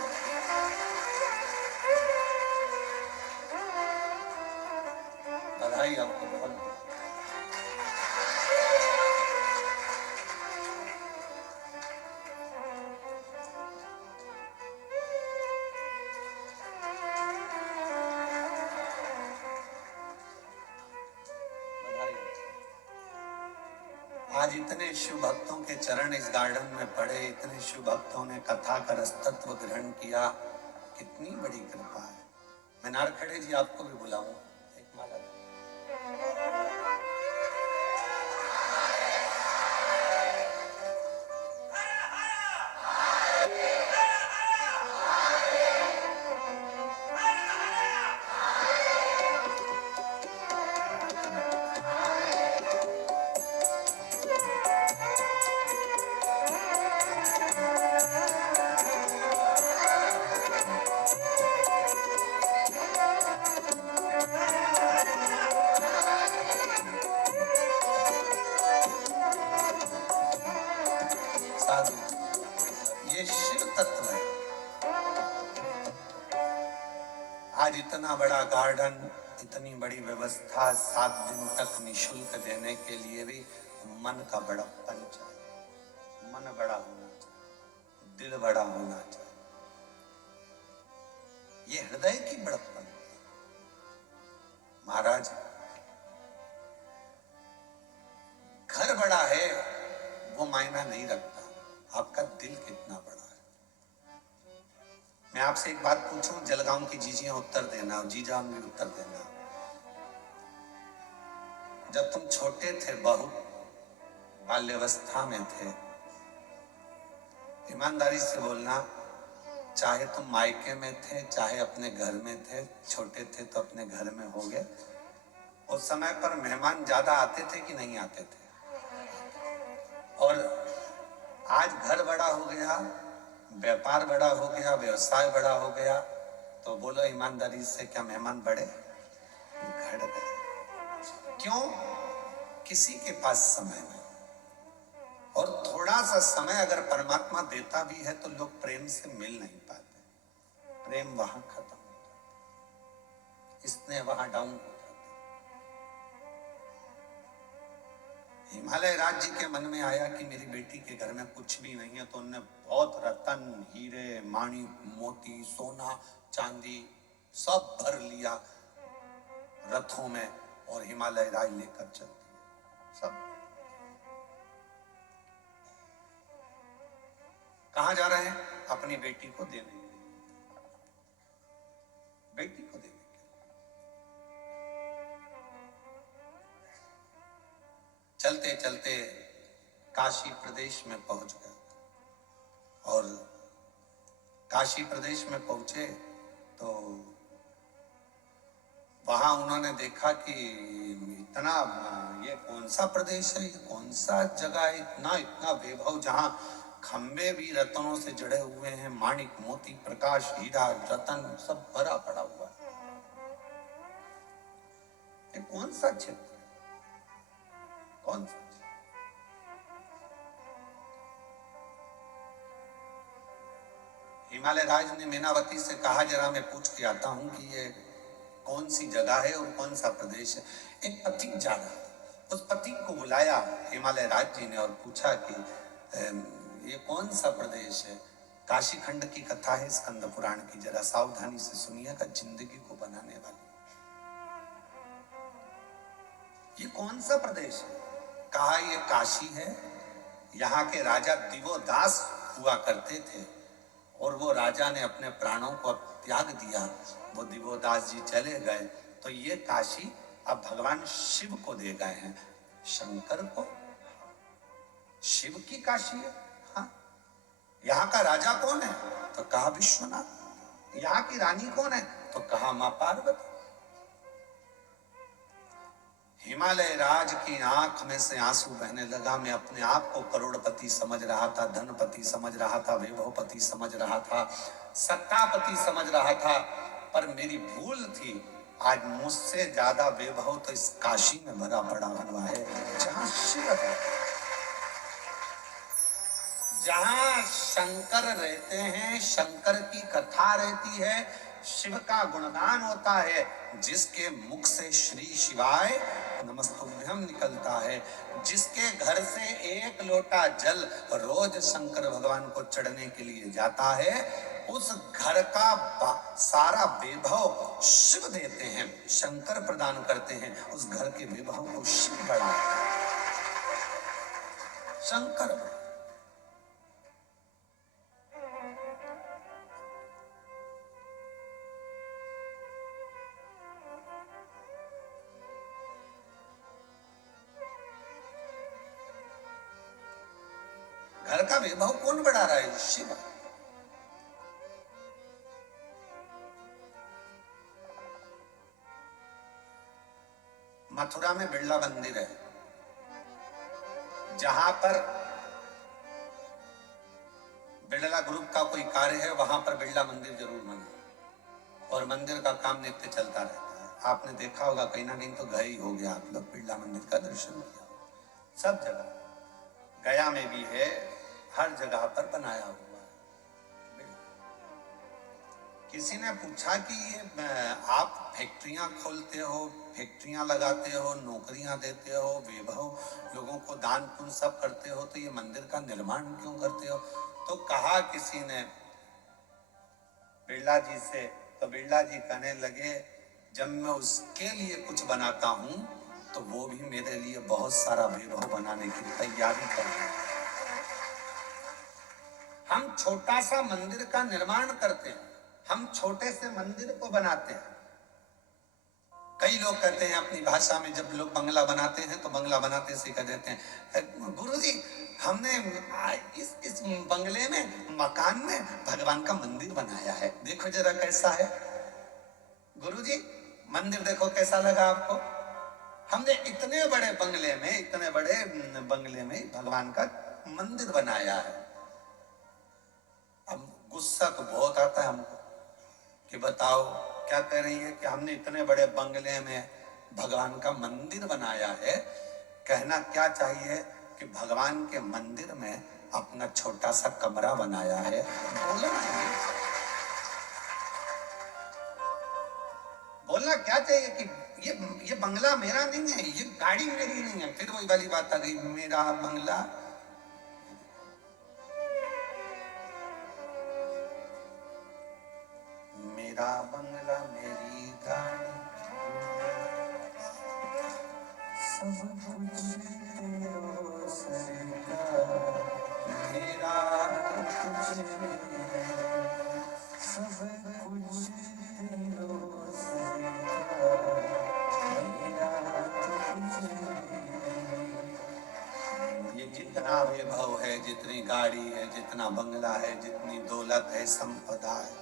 बधाई आपको बहुत। आज इतने शिव भक्तों के चरण इस गार्डन में पड़े, इतने शिव भक्तों ने कथा का रसतत्व ग्रहण किया, कितनी बड़ी कृपा है। मैं नारखड़े जी आपको भी बुलाऊं, एक माला। ये शिव तत्व है। आज इतना बड़ा गार्डन, इतनी बड़ी व्यवस्था, 7 दिन तक निःशुल्क देने के लिए भी मन का बड़प्पन चाहिए, मन बड़ा होना चाहिए, दिल बड़ा होना चाहिए। ये हृदय की बड़प्पन। महाराज घर बड़ा है वो मायना नहीं रखता, आपका दिल कितना बड़ा है। मैं आपसे एक बात पूछूं, जलगांव की जीजियां उत्तर देना और जीजान भी उत्तर देना। जब तुम छोटे थे, बहुत बाल्यावस्था में थे, ईमानदारी से बोलना, चाहे तुम मायके में थे चाहे अपने घर में थे, छोटे थे तो अपने घर में हो गए, उस समय पर मेहमान ज्यादा आते थे कि नहीं आते थे? और आज घर बड़ा हो गया, व्यापार बड़ा हो गया, व्यवसाय बड़ा हो गया, तो बोलो ईमानदारी से, क्या मेहमान बढ़े? घट गए। क्यों? किसी के पास समय नहीं। और थोड़ा सा समय अगर परमात्मा देता भी है तो लोग प्रेम से मिल नहीं पाते, प्रेम वहां खत्म हो जाता, स्नेह वहां डाउन हो जाता। हिमालय राज जी के मन में आया कि मेरी बेटी के घर में कुछ भी नहीं है, तो उन्होंने बहुत रतन, हीरे, माणी, मोती, सोना, चांदी सब भर लिया रथों में और हिमालय राज लेकर चल दिए सब। कहां जा रहे हैं? अपनी बेटी को देने के लिए, बेटी को देने के लिए। चलते चलते काशी प्रदेश में पहुंच गए और काशी प्रदेश में पहुंचे तो वहां उन्होंने देखा कि इतना, ये कौन सा प्रदेश है, ये कौन सा जगह है, इतना इतना वैभव, जहां खंबे भी रत्नों से जड़े हुए हैं, माणिक मोती प्रकाश हीरा रतन सब भरा पड़ा हुआ है। ये कौन सा क्षेत्र है, कौन सा? हिमालय राज ने मीनावती से कहा, जरा मैं पूछ के आता हूं कि ये कौन सी जगह है और कौन सा प्रदेश है। एक पथिक जा रहा था, उस पथिक को बुलाया हिमालय राज जी ने और पूछा कि ये कौन सा प्रदेश है। काशी खंड की कथा है स्कंद पुराण की, जरा सावधानी से सुनिएगा, जिंदगी को बनाने वाली। ये कौन सा प्रदेश है? कहा ये काशी है। यहाँ के राजा दिवोदास हुआ करते थे और वो राजा ने अपने प्राणों को अब त्याग दिया, वो दिवोदास जी चले गए, तो ये काशी अब भगवान शिव को दे गए हैं, शंकर को। शिव की काशी है। हाँ, यहाँ का राजा कौन है? तो कहा विश्वनाथ। यहाँ की रानी कौन है? तो कहा मां पार्वती। हिमालय राज की आंख में से आंसू बहने लगा। मैं अपने आप को करोड़पति समझ रहा था, धनपति समझ रहा था, वैभवपति समझ रहा था, सत्तापति समझ रहा था, पर मेरी भूल थी। आज मुझसे ज्यादा वैभव तो इस काशी में भरा पड़ा हुआ है, जहां शिव है, जहां शंकर रहते हैं, शंकर की कथा रहती है, शिव का गुणगान होता है, जिसके मुख से श्री शिवाय नमस्तुभ्यम निकलता है, जिसके घर से एक लोटा जल रोज शंकर भगवान को चढ़ने के लिए जाता है, उस घर का सारा वैभव शिव देते हैं, शंकर प्रदान करते हैं। उस घर के वैभव को शिव बढ़ाते हैं, शंकर। घर का वैभव कौन बढ़ा रहा है? शिव। मथुरा में बिरला मंदिर है, जहां पर बिरला ग्रुप का कोई कार्य है, वहां पर बिरला मंदिर जरूर बना और मंदिर का काम नित्य चलता रहता है। आपने देखा होगा, कहीं ना कहीं तो गए ही हो गया आप लोग, बिरला मंदिर का दर्शन किया, सब जगह, गया में भी है, हर जगह पर बनाया हुआ है। किसी ने पूछा कि ये आप फैक्ट्रियां खोलते हो, फैक्ट्रियां लगाते हो, नौकरियां देते हो, वैभव लोगों को दान पुण्य सब करते हो, तो ये मंदिर का निर्माण क्यों करते हो? तो कहा किसी ने बिरला जी से, तो बिरला जी कहने लगे, जब मैं उसके लिए कुछ बनाता हूं तो वो भी मेरे लिए बहुत सारा वैभव बनाने की तैयारी कर रहे हैं। हम छोटा सा मंदिर का निर्माण करते हैं, हम छोटे से मंदिर को बनाते हैं। कई लोग कहते हैं अपनी भाषा में, जब लोग बंगला बनाते हैं तो बंगला बनाते से कह देते हैं, गुरुजी हमने इस बंगले में, मकान में भगवान का मंदिर बनाया है, देखो जरा कैसा है। गुरुजी मंदिर देखो कैसा लगा आपको? हमने इतने बड़े बंगले में, इतने बड़े बंगले में भगवान का मंदिर बनाया है। अब गुस्सा तो बहुत आता है हमको कि बताओ क्या कह रही है कि हमने इतने बड़े बंगले में भगवान का मंदिर बनाया है। कहना क्या चाहिए कि भगवान के मंदिर में अपना छोटा सा कमरा बनाया है। बोलना क्या चाहिए कि ये बंगला मेरा नहीं है, ये गाड़ी मेरी नहीं है। फिर वही वाली बात आ गई, मेरा बंगला। मेरा बंगला मेरी गाड़ी, सब कुछ तेरो सरकार, मेरा कुछ नहीं, सब कुछ तेरो सरकार, मेरा कुछ नहीं। जितना वैभव है, जितनी गाड़ी है, जितना बंगला है, जितनी दौलत है, संपदा है,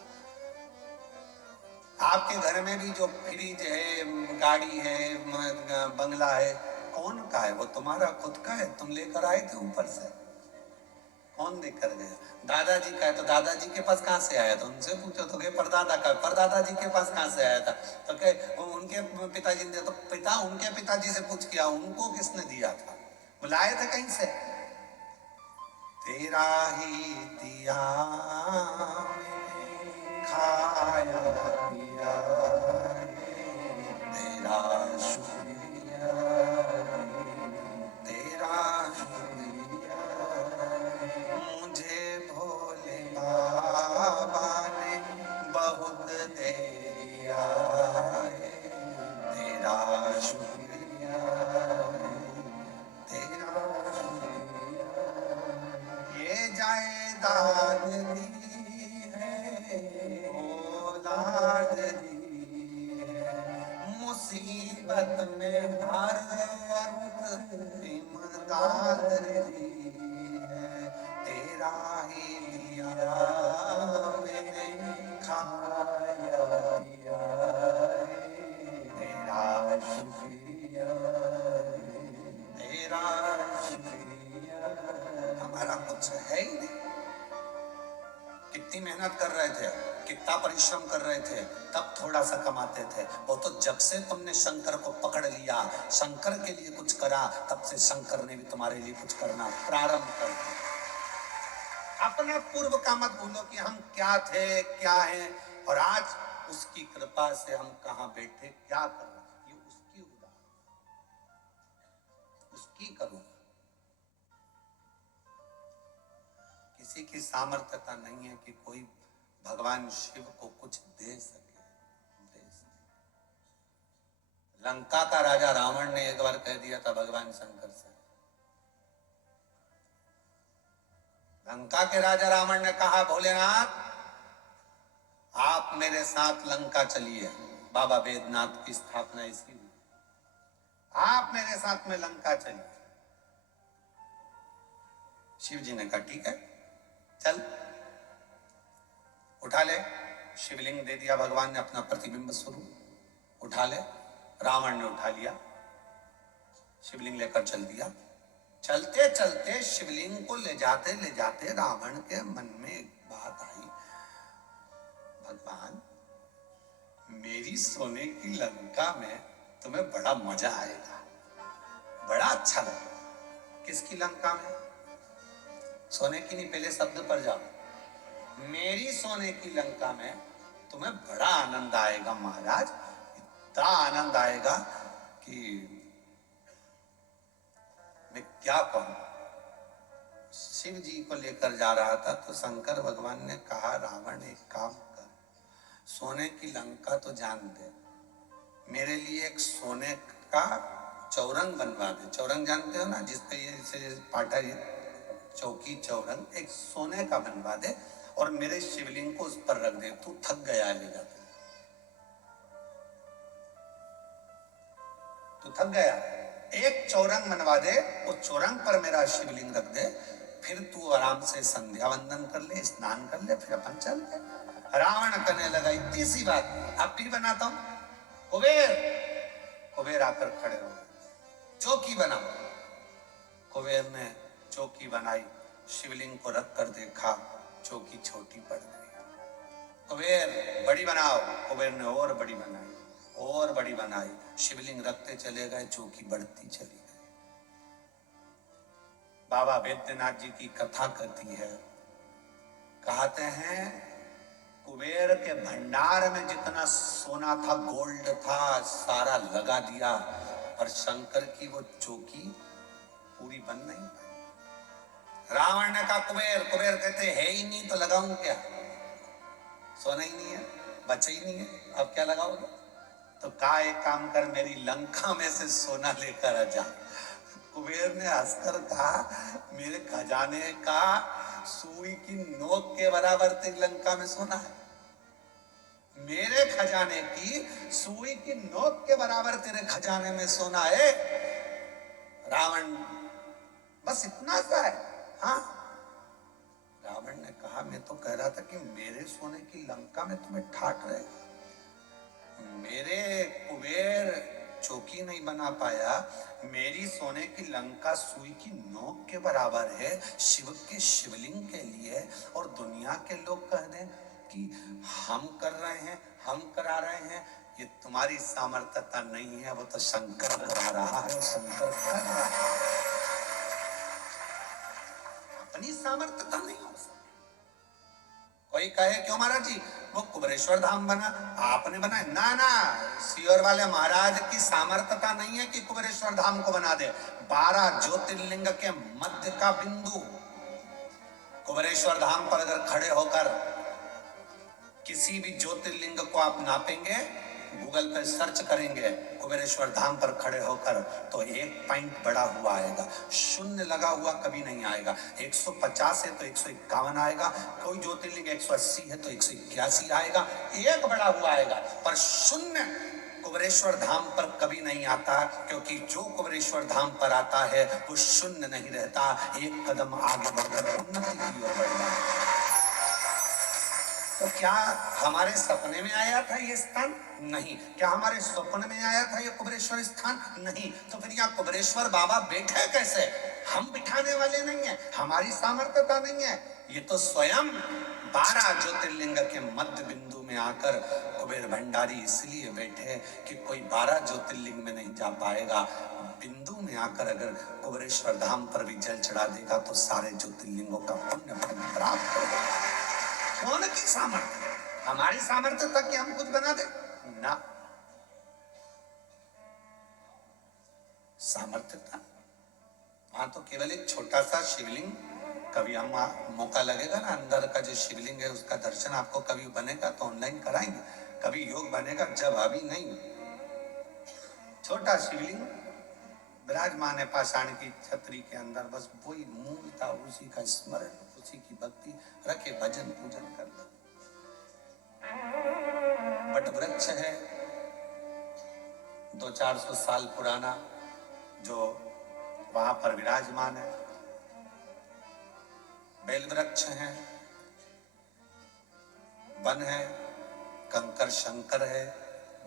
आपके घर में भी जो फ्रिज है, गाड़ी है, बंगला है, कौन का है? वो तुम्हारा खुद का है, तुम लेकर आए थे ऊपर से, कौन देकर गया? दादाजी का है तो दादाजी के पास कहाँ से आया था? उनसे पूछो तो कहे परदादा का, परदादा जी के पास कहाँ से आया था? तो कहे उनके पिताजी ने, तो पिता उनके पिताजी से पूछ किया, उनको किसने दिया था? बुलाए थे कहीं से? तेरा ही दिया खाया पिया, तेरा शुक्रिया, तेरा शुक्रिया, मुझे भोले बाबा ने बहुत दे दिया है, तेरा शुक्रिया, तेरा शुक्रिया। ये जायदाद दी है, औलाद दी है, मुसीबत में हर वक्त इमदाद दी है, तेरा ही दिया मैंने खाया पिया, तेरा शुक्रिया, तेरा शुक्रिया। हमारा कुछ है ही नहीं। कितनी मेहनत कर रहे थे, कितना परिश्रम कर रहे थे, तब थोड़ा सा कमाते थे। वो तो जब से तुमने शंकर को पकड़ लिया, शंकर के लिए कुछ करा, तब से शंकर ने भी तुम्हारे लिए कुछ करना प्रारंभ कर दिया। अपना पूर्व का मत भूलो कि हम क्या थे, क्या हैं, और आज उसकी कृपा से हम कहां बैठे, क्या कर रहे हैं, ये उसकी उदाहरण, उसकी करुणा। किसी की सामर्थ्यता नहीं है कि कोई भगवान शिव को कुछ दे सके, दे सके। लंका का राजा रावण ने एक बार कह दिया था भगवान शंकर से, लंका के राजा रावण ने कहा, भोलेनाथ आप मेरे साथ लंका चलिए, बाबा वेदनाथ की स्थापना इसी हुई, आप मेरे साथ में लंका चलिए। शिव जी ने कहा ठीक है चल, उठा ले। शिवलिंग दे दिया भगवान ने, अपना प्रतिबिंब स्वरूप उठा ले। रावण ने उठा लिया, शिवलिंग लेकर चल दिया। चलते चलते शिवलिंग को ले जाते रावण के मन में एक बात आई, भगवान मेरी सोने की लंका में तुम्हें बड़ा मजा आएगा, बड़ा अच्छा लगेगा। किसकी लंका में? सोने की नहीं, पहले शब्द पर जाओ। मेरी सोने की लंका में तुम्हें बड़ा आनंद आएगा महाराज, इतना आनंद आएगा कि मैं क्या कहूं। शिव जी को लेकर जा रहा था तो शंकर भगवान ने कहा, रावण एक काम कर, सोने की लंका तो जान दे, मेरे लिए एक सोने का चौरंग बनवा दे। चौरंग जानते हो ना, जिसपे ये पाटा चौकी चौरंग, एक सोने का बनवा दे और मेरे शिवलिंग को उस पर रख दे। तू थक गया ले जाते, तू थक गया, एक चौरंग बनवा दे, उस चौरंग पर मेरा शिवलिंग रख दे, फिर तू आराम से संध्या वंदन कर ले, स्नान कर ले, फिर अपन चलते। रावण करने लगा, इतनी सी बात, अब भी बनाता हूं। कुबेर, कुबेर आकर खड़े हो गए, चौकी बनाओ। कुबेर ने चौकी बनाई, शिवलिंग को रख कर देखा, चौकी छोटी पड़ गई। कुबेर बड़ी बनाओ, कुबेर ने और बड़ी बनाई, और बड़ी बनाई, शिवलिंग रखते चले गए, चौकी बढ़ती चली गई। बाबा वैद्यनाथ जी की कथा कहती है, कहते हैं कुबेर के भंडार में जितना सोना था, गोल्ड था, सारा लगा दिया, पर शंकर की वो चौकी पूरी बन नहीं पाई। रावण ने कहा कुबेर, कुबेर कहते है ही नहीं तो लगाऊं क्या, सोना ही नहीं है, बचा ही नहीं है, अब क्या लगाओगे? तो कहा एक काम कर, मेरी लंका में से सोना लेकर आ जा। कुबेर ने हंसकर कहा, मेरे खजाने का सुई की नोक के बराबर तेरी लंका में सोना है, मेरे खजाने की सुई की नोक के बराबर तेरे खजाने में सोना है। रावण बस इतना सा है। हाँ, रावण ने कहा मैं तो कह रहा था कि मेरे सोने की लंका में तुम्हें ठाट रहे, मेरे कुबेर चौकी नहीं बना पाया, मेरी सोने की लंका सुई की नोक के बराबर है शिव के शिवलिंग के लिए, और दुनिया के लोग कह दें कि हम कर रहे हैं, हम करा रहे हैं, ये तुम्हारी सामर्थ्यता नहीं है, वो तो शंकर करा रहा है, शंकर कर रहा है, अपनी सामर्थ्यता नहीं हो सकती। कोई कहे क्यों महाराज जी वो कुबरेश्वर धाम बना, आपने बनाया? ना ना, सियोर वाले महाराज की सामर्थ्यता नहीं है कि कुबरेश्वर धाम को बना दे। 12 ज्योतिर्लिंग के मध्य का बिंदु कुबरेश्वर धाम पर अगर खड़े होकर किसी भी ज्योतिर्लिंग को आप नापेंगे, गूगल पे सर्च करेंगे कुबेरेश्वर धाम पर खड़े होकर, तो एक पॉइंट बड़ा हुआ आएगा, शून्य लगा हुआ कभी नहीं आएगा। 150 है तो 151 आएगा, कोई ज्योतिर्लिंग 180 है तो 181 आएगा, एक बड़ा हुआ आएगा, पर शून्य कुबेरेश्वर धाम पर कभी नहीं आता, क्योंकि जो कुबेरेश्वर धाम पर आता है वो शून्य नहीं रहता, एक कदम आगे बढ़कर उन्नति की ओर बढ़ता है। तो क्या हमारे सपने में आया था ये स्थान? नहीं। क्या हमारे स्वप्न में आया था ये कुबेरेश्वर स्थान? नहीं। तो फिर यहाँ कुबेरेश्वर बाबा बैठे कैसे? हम बिठाने वाले नहीं है, हमारी सामर्थ्यता नहीं है, ये तो स्वयं 12 ज्योतिर्लिंग के मध्य बिंदु में आकर कुबेर भंडारी इसलिए बैठे कि कोई 12 ज्योतिर्लिंग में नहीं जा पाएगा, बिंदु में आकर अगर कुबेरेश्वर धाम पर भी जल चढ़ा देगा तो सारे ज्योतिर्लिंगों का पुण्य फल प्राप्त होगा। कौन की सामर्थ्य? हमारी सामर्थ्य तक कि हम कुछ बना दे ना, सामर्थ्यता वहां तो केवल एक छोटा सा शिवलिंग, कभी हम मौका लगेगा ना अंदर का जो शिवलिंग है उसका दर्शन आपको कभी बनेगा तो ऑनलाइन कराएंगे, कभी योग बनेगा, जब अभी नहीं, छोटा शिवलिंग विराजमान है पाषाण की छतरी के अंदर, बस वही मूल था, उसी का स्मरण, उसी की भक्ति रखे, भजन पूजन कर लो। बट वृक्ष है 200-400 साल पुराना जो वहां पर विराजमान है, बेल वृक्ष है, वन है, कंकर शंकर है,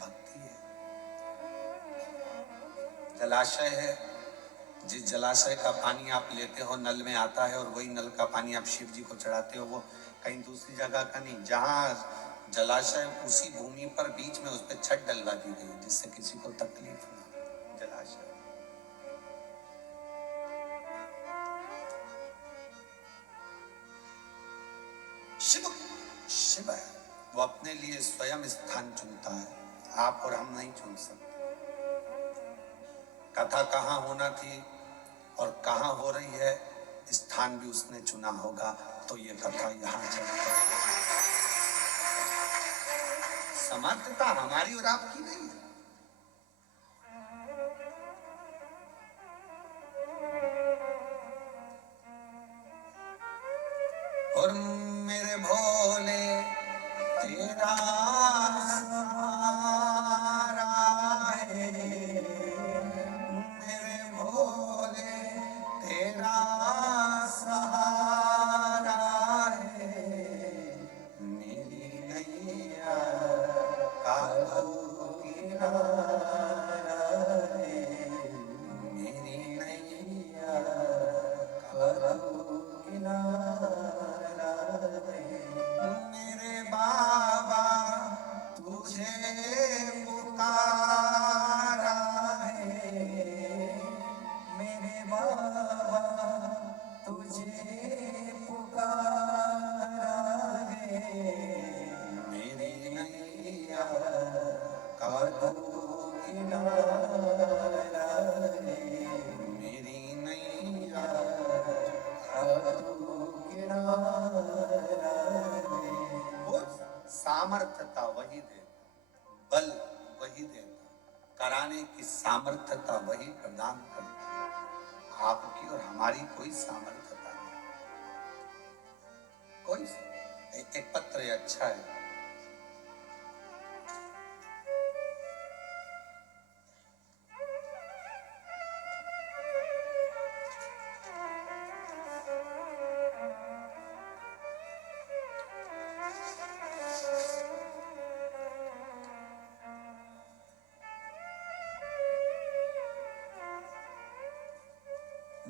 भक्ति है, जलाशय है, जिस जलाशय का पानी आप लेते हो नल में आता है और वही नल का पानी आप शिव जी को चढ़ाते हो, वो कहीं दूसरी जगह का नहीं, जहां जलाशय उसी भूमि पर बीच में उस पर छत डलवा दी गई जिससे किसी को तकलीफ ना। जलाशय शिव, शिव है, वो अपने लिए स्वयं स्थान चुनता है, आप और हम नहीं चुन सकते। कथा कहाँ होना थी और कहाँ हो रही है, स्थान भी उसने चुना होगा, तो ये कथा यहाँ चलती है। समर्थता हमारी और आपकी नहीं है। और मेरे भोले तेरा सहारा है, मेरे भोले तेरा सहारा है, मेरी नैया काबू किनारा है, मेरी नैया काबू किनारा है, मेरे बाबा तुझे पुकारा है, मेरे बाबा तुझे पुकारा है, मेरी नैया काबू किनारा है, मेरी नैया काबू किनारा है। वो सामर्थ्यता वही दे, बल वही देता, कराने की सामर्थ्यता वही प्रदान करता, आपकी और हमारी कोई सामर्थ्यता नहीं, कोई। एक पत्र अच्छा है,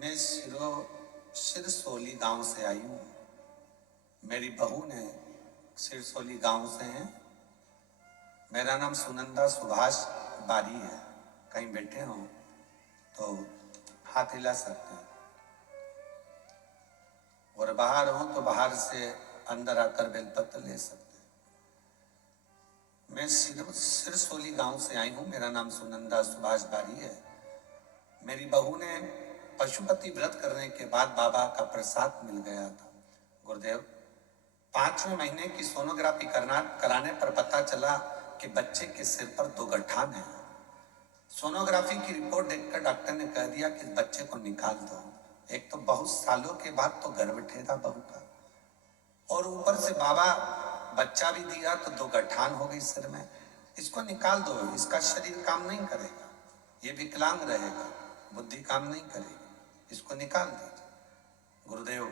मैं सिरसोली गांव से आई हूँ। मेरी बहू ने सिरसोली गांव से है। मेरा नाम सुनंदा सुभाष बारी है। कहीं बैठे हो तो हाथ हिला सकते हैं, और बाहर हो तो बाहर से अंदर आकर बेलपत्र ले सकते हैं। मैं सिरसोली गांव से आई हूँ। मेरा नाम सुनंदा सुभाष बारी है। मेरी बहू ने पशुपति व्रत करने के बाद बाबा का प्रसाद मिल गया था। गुरुदेव, 5वें महीने की सोनोग्राफी कराने पर पता चला कि बच्चे के सिर पर 2 गठान है। सोनोग्राफी की रिपोर्ट देखकर डॉक्टर ने कह दिया कि बच्चे को निकाल दो। एक तो बहुत सालों के बाद तो गर्भ ठेला बहू का, और ऊपर से बाबा बच्चा भी दिया तो 2 गठान हो गई सिर में। इसको निकाल दो, इसका शरीर काम नहीं करेगा, ये विकलांग रहेगा, बुद्धि काम नहीं करेगी, इसको निकाल दीजिए। गुरुदेव,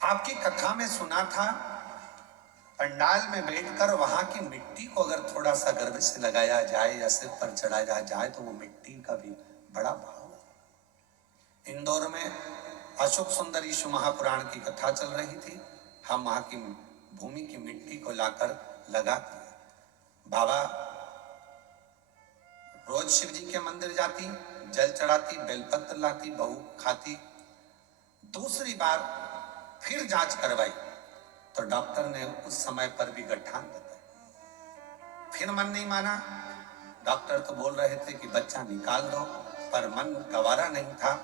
आपकी कथा में सुना था पंडाल में बैठकर वहां की मिट्टी को अगर थोड़ा सा गर्भ से लगाया जाए या सिर पर चढ़ाया जाए तो वो मिट्टी का भी बड़ा भाव है। इंदौर में अशोक सुंदर ईशु महापुराण की कथा चल रही थी। हम वहां की भूमि की मिट्टी को लाकर लगा दिया। बाबा रोज शिव जी के मंदिर जाती, जल चढ़ाती, बेलपत्र लाती, बहू खाती। दूसरी बार फिर जांच करवाई तो डॉक्टर ने उस समय पर भी गठान बताया। फिर मन नहीं माना। डॉक्टर तो बोल रहे थे कि बच्चा निकाल दो, पर मन गवारा नहीं था।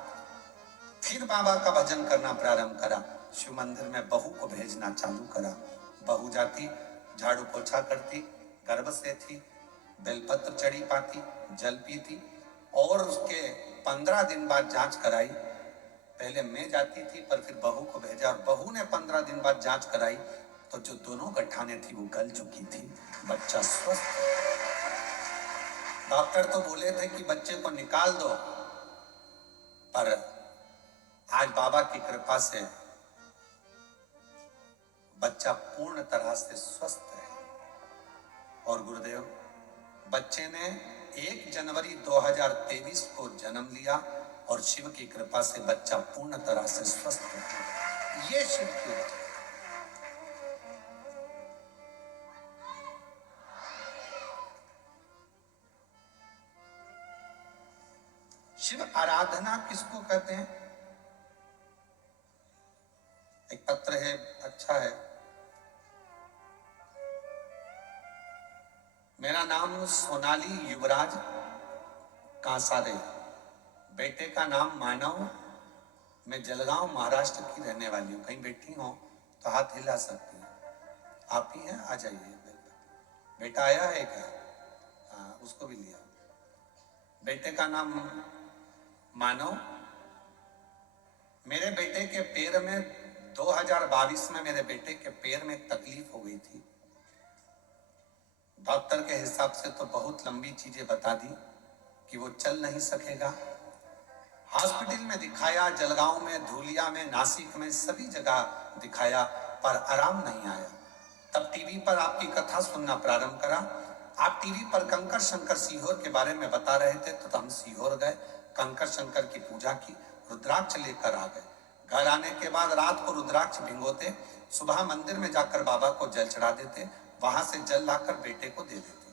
फिर बाबा का भजन करना प्रारंभ करा। शिव मंदिर में बहू को भेजना चालू करा। बहू जाती, झाड़ू पोछा करती, गर्भ से थी, बेलपत्र चढ़ी पाती, जल पीती, और उसके 15 दिन बाद जांच कराई। पहले मैं जाती थी, पर फिर बहू को भेजा, और बहू ने 15 दिन बाद जांच कराई तो जो दोनों गठाने थी वो गल चुकी थी। बच्चा स्वस्थ। डॉक्टर तो बोले थे कि बच्चे को निकाल दो, पर आज बाबा की कृपा से बच्चा पूर्ण तरह से स्वस्थ है। और गुरुदेव, बच्चे ने 1 जनवरी 2023 को जन्म लिया और शिव की कृपा से बच्चा पूर्ण तरह से स्वस्थ है। ये शिव की शिव आराधना किसको कहते हैं? एक पत्र है, अच्छा है। मेरा नाम सोनाली युवराज कांसारे, बेटे का नाम मानव। मैं जलगांव महाराष्ट्र की रहने वाली हूँ। कहीं बैठी हो तो हाथ हिला सकती हैं। आप ही हैं, आ जाइए। बेटा आया है क्या? हाँ, उसको भी लिया। बेटे का नाम मानव। मेरे बेटे के पैर में 2022 में मेरे बेटे के पैर में तकलीफ हो गई थी। डॉक्टर के हिसाब से तो बहुत लंबी चीजें बता दी कि वो चल नहीं सकेगा। हॉस्पिटल में दिखाया, जलगांव में, धूलिया में, नासिक में, सभी जगह दिखाया, पर आराम नहीं आया। तब टीवी पर आपकी कथा सुनना प्रारंभ करा। आप टीवी पर कंकर शंकर सीहोर के बारे में बता रहे थे तो हम सीहोर गए, कंकर शंकर की पूजा की, रुद्राक्ष लेकर आ गए। घर आने के बाद रात को रुद्राक्ष भिंगोते, सुबह मंदिर में जाकर बाबा को जल चढ़ा देते, वहां से जल लाकर बेटे को दे देते।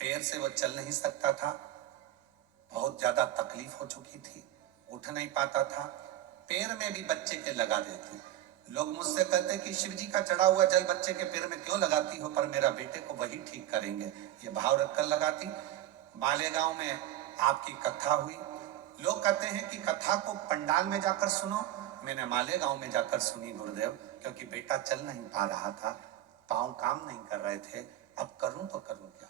पैर से वो चल नहीं सकता था, बहुत ज्यादा तकलीफ हो चुकी थी, उठ नहीं पाता था। पैर में भी बच्चे के लगा देते। लोग मुझसे कहते कि शिव जी का चढ़ा हुआ जल बच्चे के पैर में क्यों लगाती हो, पर मेरा बेटे को वही ठीक करेंगे, ये भाव रखकर लगाती। मालेगांव में आपकी कथा हुई। लोग कहते हैं कि कथा को पंडाल में जाकर सुनो। मैंने मालेगांव में जाकर सुनी गुरुदेव, क्योंकि बेटा चल नहीं पा रहा था, पांव काम नहीं कर रहे थे। अब करूं तो करूं क्या?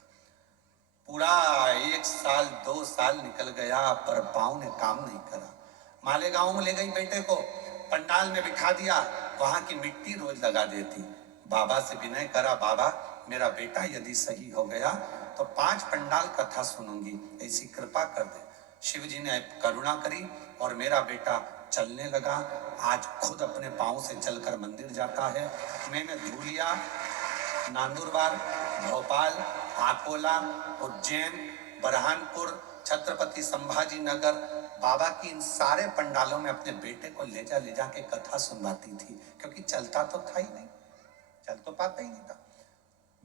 पूरा 1 साल 2 साल निकल गया, पर पांव ने काम नहीं करा। मालेगांव में ले गई बेटे को, पंडाल में बिठा दिया, वहां की मिट्टी रोज लगा देती। बाबा से विनय करा, बाबा मेरा बेटा यदि सही हो गया तो 5 पंडाल कथा सुनूंगी, ऐसी कृपा कर दे। शिव जी ने करुणा करी और मेरा बेटा चलने लगा। आज खुद अपने पांव से चलकर मंदिर जाता है। मैंने धूलिया, नांदुरबार, भोपाल, अकोला, उज्जैन, बरहानपुर, छत्रपति संभाजी नगर बाबा की इन सारे पंडालों में अपने बेटे को ले जा के कथा सुनवाती थी, क्योंकि चलता तो था ही नहीं, चल तो पाता ही नहीं था।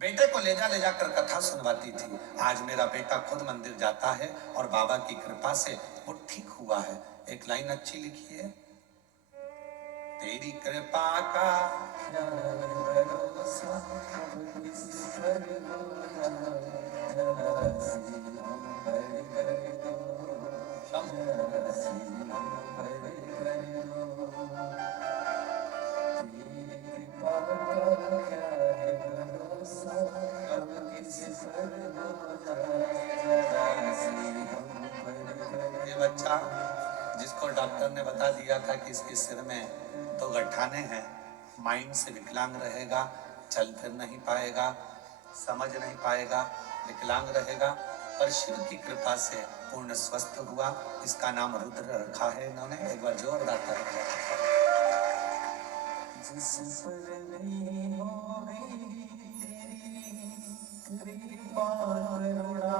बेटे को ले जाकर कथा सुनवाती थी। आज मेरा बेटा खुद मंदिर जाता है और बाबा की कृपा से वो ठीक हुआ है। एक लाइन अच्छी लिखी है, तेरी कृपा का ये बच्चा जिसको डॉक्टर ने बता दिया था कि इसके सिर में 2 गठाने हैं, माइंड से विकलांग रहेगा, चल फिर नहीं पाएगा, समझ नहीं पाएगा, विकलांग रहेगा, पर शिव की कृपा से पूर्ण स्वस्थ हुआ। इसका नाम रुद्र रखा है इन्होंने। एक बार जोरदार ताली। जिस पर नहीं हो गई तेरी कृपा करुणा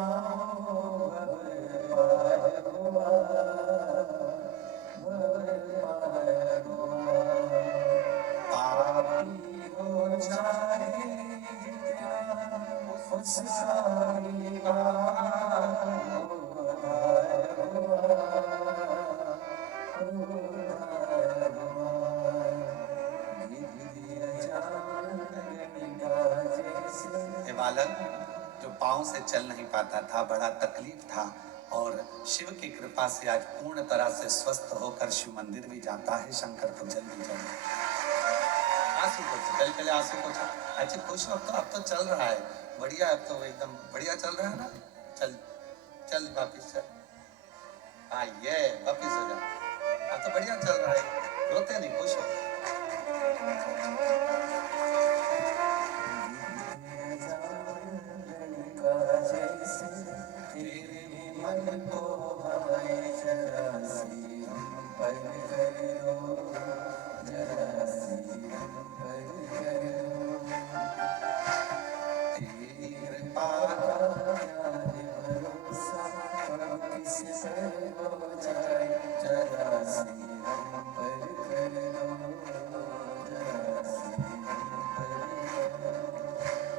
बालक जो पांव से चल नहीं पाता था, बड़ा तकलीफ था, और शिव की कृपा से आज पूर्ण तरह से स्वस्थ होकर शिव मंदिर भी जाता है, शंकर को जल भी जाता। आंसू को पहले आंसू को अच्छे खुश हो, अब तो चल रहा है बढ़िया, अब तो एकदम बढ़िया चल रहा है ना। चल चल वापिस चल, हाँ ये वापिस हो जा, अब तो बढ़िया चल रहा है, रोते नहीं, खुश हो।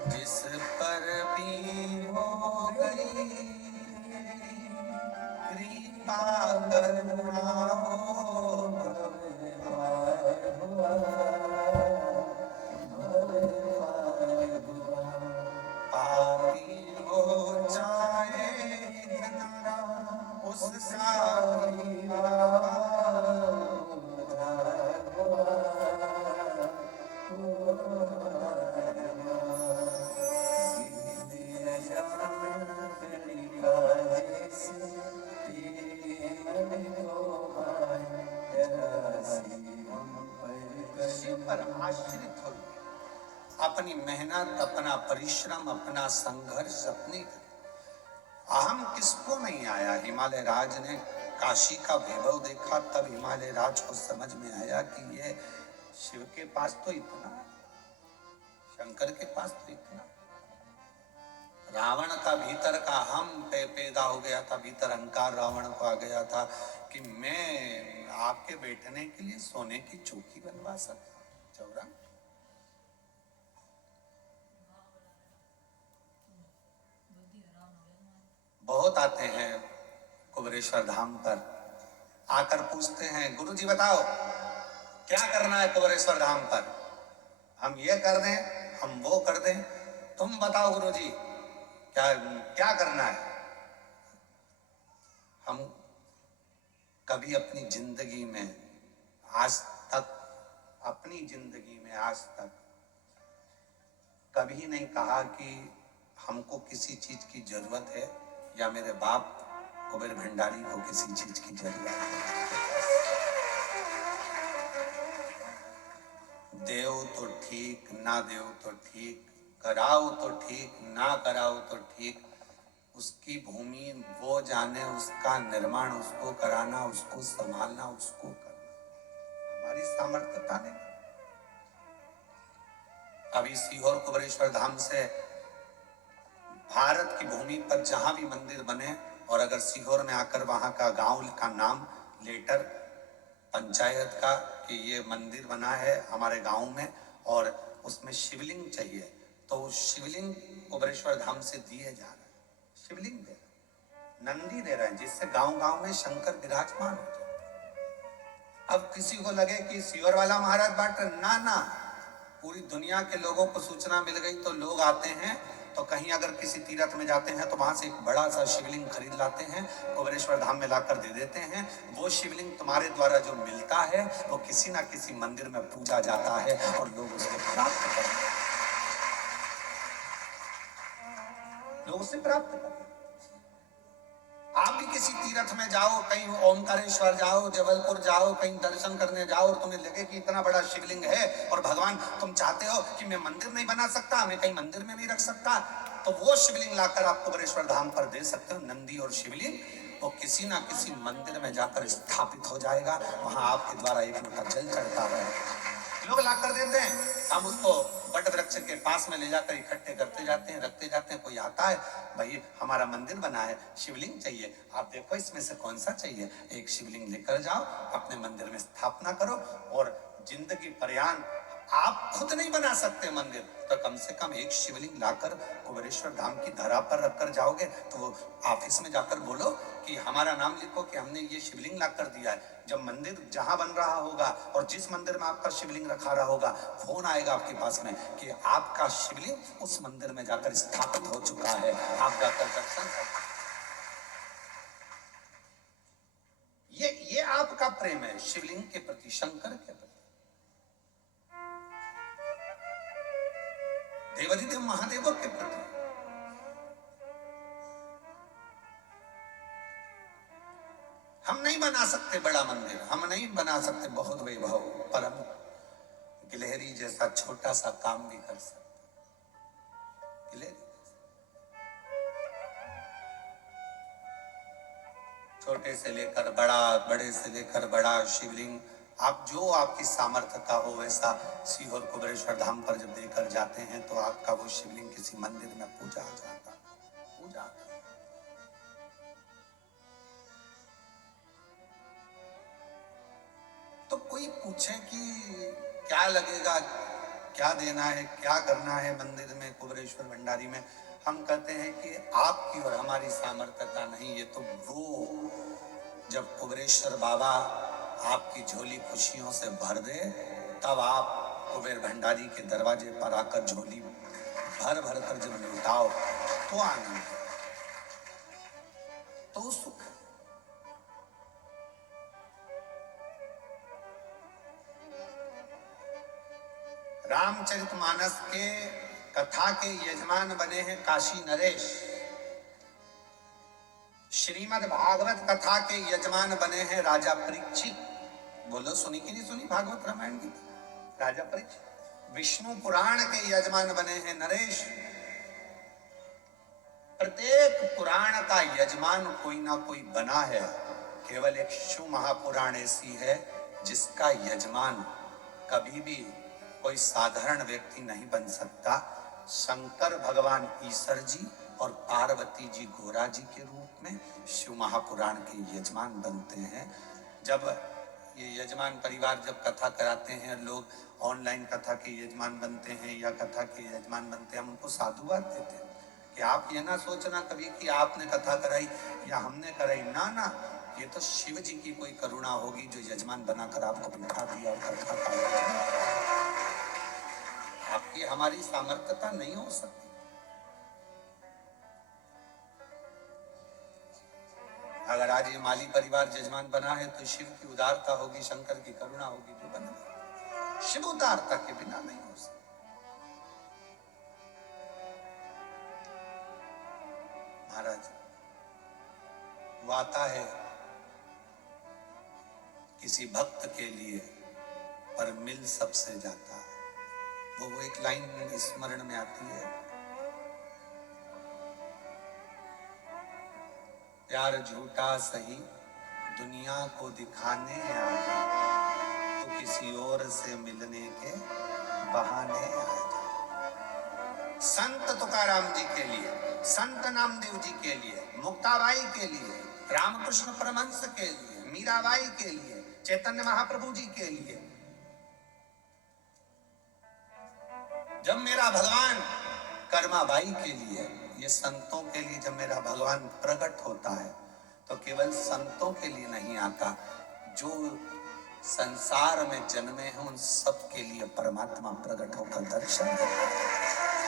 जिस पर भी हो गई कृपा करुणा हो, पापी हो जाए उसका पर आश्रित हो, अपनी मेहनत, अपना परिश्रम, अपना संघर्ष, अपनी अहम किसको नहीं आया। हिमालय राज ने काशी का वैभव देखा, तब हिमालय राज को समझ में आया कि ये शिव के पास तो इतना, शंकर के पास तो इतना। रावण का भीतर का हम पैदा हो गया था, भीतर अहंकार रावण को आ गया था कि मैं आपके बैठने के लिए सोने की चौकी बनवा सकता, चौरा। बहुत आते हैं कुबेरेश्वर धाम पर, आकर पूछते हैं गुरु जी बताओ क्या करना है कुबेरेश्वर धाम पर, हम ये कर दें, हम वो कर दें, तुम बताओ गुरु जी क्या क्या करना है। हम कभी अपनी जिंदगी में आज तक, अपनी जिंदगी में आज तक कभी नहीं कहा कि हमको किसी चीज की जरूरत है, या मेरे बाप कुबेर भंडारी को किसी चीज की जरूरत है। देव तो ठीक, ना देव तो ठीक, कराओ तो ठीक, ना कराओ तो ठीक, उसकी भूमि वो जाने, उसका निर्माण उसको कराना, उसको संभालना उसको करना, हमारी सामर्थ्यता नहीं। अभी सीहोर कुबेरेश्वर धाम से भारत की भूमि पर जहां भी मंदिर बने और अगर सीहोर में आकर वहां का गांव का नाम लेटर पंचायत का कि ये मंदिर बना है हमारे गांव में और उसमें शिवलिंग चाहिए, तो शिवलिंग कुबेरेश्वर धाम से दिए जा रहे हैं। शिवलिंग दे रहे हैं, नंदी दे रहे हैं, जिससे गांव गांव में शंकर विराजमान हो जाए। अब किसी को लगे कि सीहोर वाला महाराज बांट रहे, ना ना, पूरी दुनिया के लोगों को सूचना मिल गई तो लोग आते हैं। तो कहीं अगर किसी तीर्थ में जाते हैं तो वहां से एक बड़ा सा शिवलिंग खरीद लाते हैं, कुबेरेश्वर धाम में लाकर दे देते हैं। वो शिवलिंग तुम्हारे द्वारा जो मिलता है वो किसी ना किसी मंदिर में पूजा जाता है और लोग उसको प्राप्त करते हैं, लोग उसे प्राप्त करते हैं। आप भी किसी तीर्थ में जाओ, कहीं ओमकारेश्वर जाओ, जबलपुर जाओ, कहीं दर्शन करने जाओ और तुम्हें लगे कि इतना बड़ा शिवलिंग है और भगवान तुम चाहते हो कि मैं मंदिर नहीं बना सकता, मैं कहीं मंदिर में नहीं रख सकता, तो वो शिवलिंग लाकर आप कुबेरेश्वर धाम पर दे सकते हो। नंदी और शिवलिंग वो किसी ना किसी मंदिर में जाकर स्थापित हो जाएगा, वहां आपके द्वारा एक लोटा जल चढ़ता है, लोग ला कर देते हैं। हम उसको वट वृक्ष के पास में ले जाकर इकट्ठे करते जाते हैं, रखते जाते हैं। कोई आता है, भाई हमारा मंदिर बना है, शिवलिंग चाहिए, आप देखो इसमें से कौन सा चाहिए, एक शिवलिंग लेकर जाओ, अपने मंदिर में स्थापना करो। और जिंदगी पर्यान आप खुद नहीं बना सकते मंदिर, तो कम से कम एक शिवलिंग लाकर कुबेरेश्वर धाम की धरा पर रखकर जाओगे तो वो ऑफिस में जाकर बोलो कि हमारा नाम लिखो कि हमने ये शिवलिंग लाकर दिया है। जब मंदिर जहां बन रहा होगा और जिस मंदिर में आपका शिवलिंग रखा रहा होगा, फोन आएगा आपके पास में कि आपका शिवलिंग उस मंदिर में जाकर स्थापित हो चुका है, आप जाकर दर्शन कर। ये आपका प्रेम है शिवलिंग के प्रति, शंकर के प्रति, देवाधिदेव महादेवों के प्रति। हम नहीं बना सकते बड़ा मंदिर, हम नहीं बना सकते बहुत वैभव, पर हम गिलहरी जैसा छोटा सा काम भी कर सकते। गिलहरी छोटे से लेकर बड़ा, बड़े से लेकर बड़ा शिवलिंग, आप जो आपकी सामर्थ्यता हो वैसा सीहोर कुबेरेश्वर धाम पर जब देकर जाते हैं तो आपका वो शिवलिंग किसी मंदिर में पूजा जाता, पूजा। तो कोई पूछे कि क्या लगेगा, क्या देना है, क्या करना है मंदिर में, कुबेरेश्वर भंडारी में, हम कहते हैं कि आपकी और हमारी सामर्थ्यता नहीं, ये तो वो जब कुबेरेश्वर बाबा आपकी झोली खुशियों से भर दे, तब आप कुबेर भंडारी के दरवाजे पर आकर झोली भर भर कर जब लुटाओ तो आनंद, तो सुख। रामचरितमानस के कथा के यजमान बने हैं काशी नरेश, श्रीमद् भागवत कथा के यजमान बने हैं राजा परीक्षित। बोलो सुनी कि नहीं सुनी भागवत रामायण की? राजा परीक्षित। विष्णु पुराण के यजमान बने हैं नरेश। प्रत्येक पुराण का यजमान कोई ना कोई बना है, केवल एक शिव महापुराण ऐसी है जिसका यजमान कभी भी कोई साधारण व्यक्ति नहीं बन सकता। शंकर भगवान ईश्वर जी और पार्वती जी गोरा जी के रूप में शिव महापुराण के यजमान बनते हैं। जब ये यजमान परिवार जब कथा कराते हैं, लोग ऑनलाइन कथा के यजमान बनते हैं या कथा के यजमान बनते हैं, हम उनको साधुवाद देते हैं कि आप ये ना सोचना कभी कि आपने कथा कराई या हमने कराई, ना ना, ये तो शिव जी की कोई करुणा होगी जो यजमान बनाकर आपको बिठा दिया और कथा का, आपकी हमारी सामर्थ्यता नहीं हो सकती। अगर आज ये माली परिवार यजमान बना है तो शिव की उदारता होगी, शंकर की करुणा होगी जो बना। शिव उदारता के बिना नहीं हो सकता। महाराज वो आता है किसी भक्त के लिए पर मिल सबसे जाता है। वो एक लाइन स्मरण में आती है, प्यार झूठा सही दुनिया को दिखाने आया, तो किसी और से मिलने के बहाने आ जा। संत तुकाराम जी के लिए, संत नामदेव जी के लिए, मुक्ताबाई के लिए, रामकृष्ण परमहंस के लिए, मीराबाई के लिए, चैतन्य महाप्रभु जी के लिए। जब मेरा भगवान कर्माबाई के लिए, ये संतों के लिए जब मेरा भगवान प्रकट होता है तो केवल संतों के लिए नहीं आता, जो संसार में जन्मे हैं उन सब के लिए परमात्मा प्रकट होकर दर्शन देता है।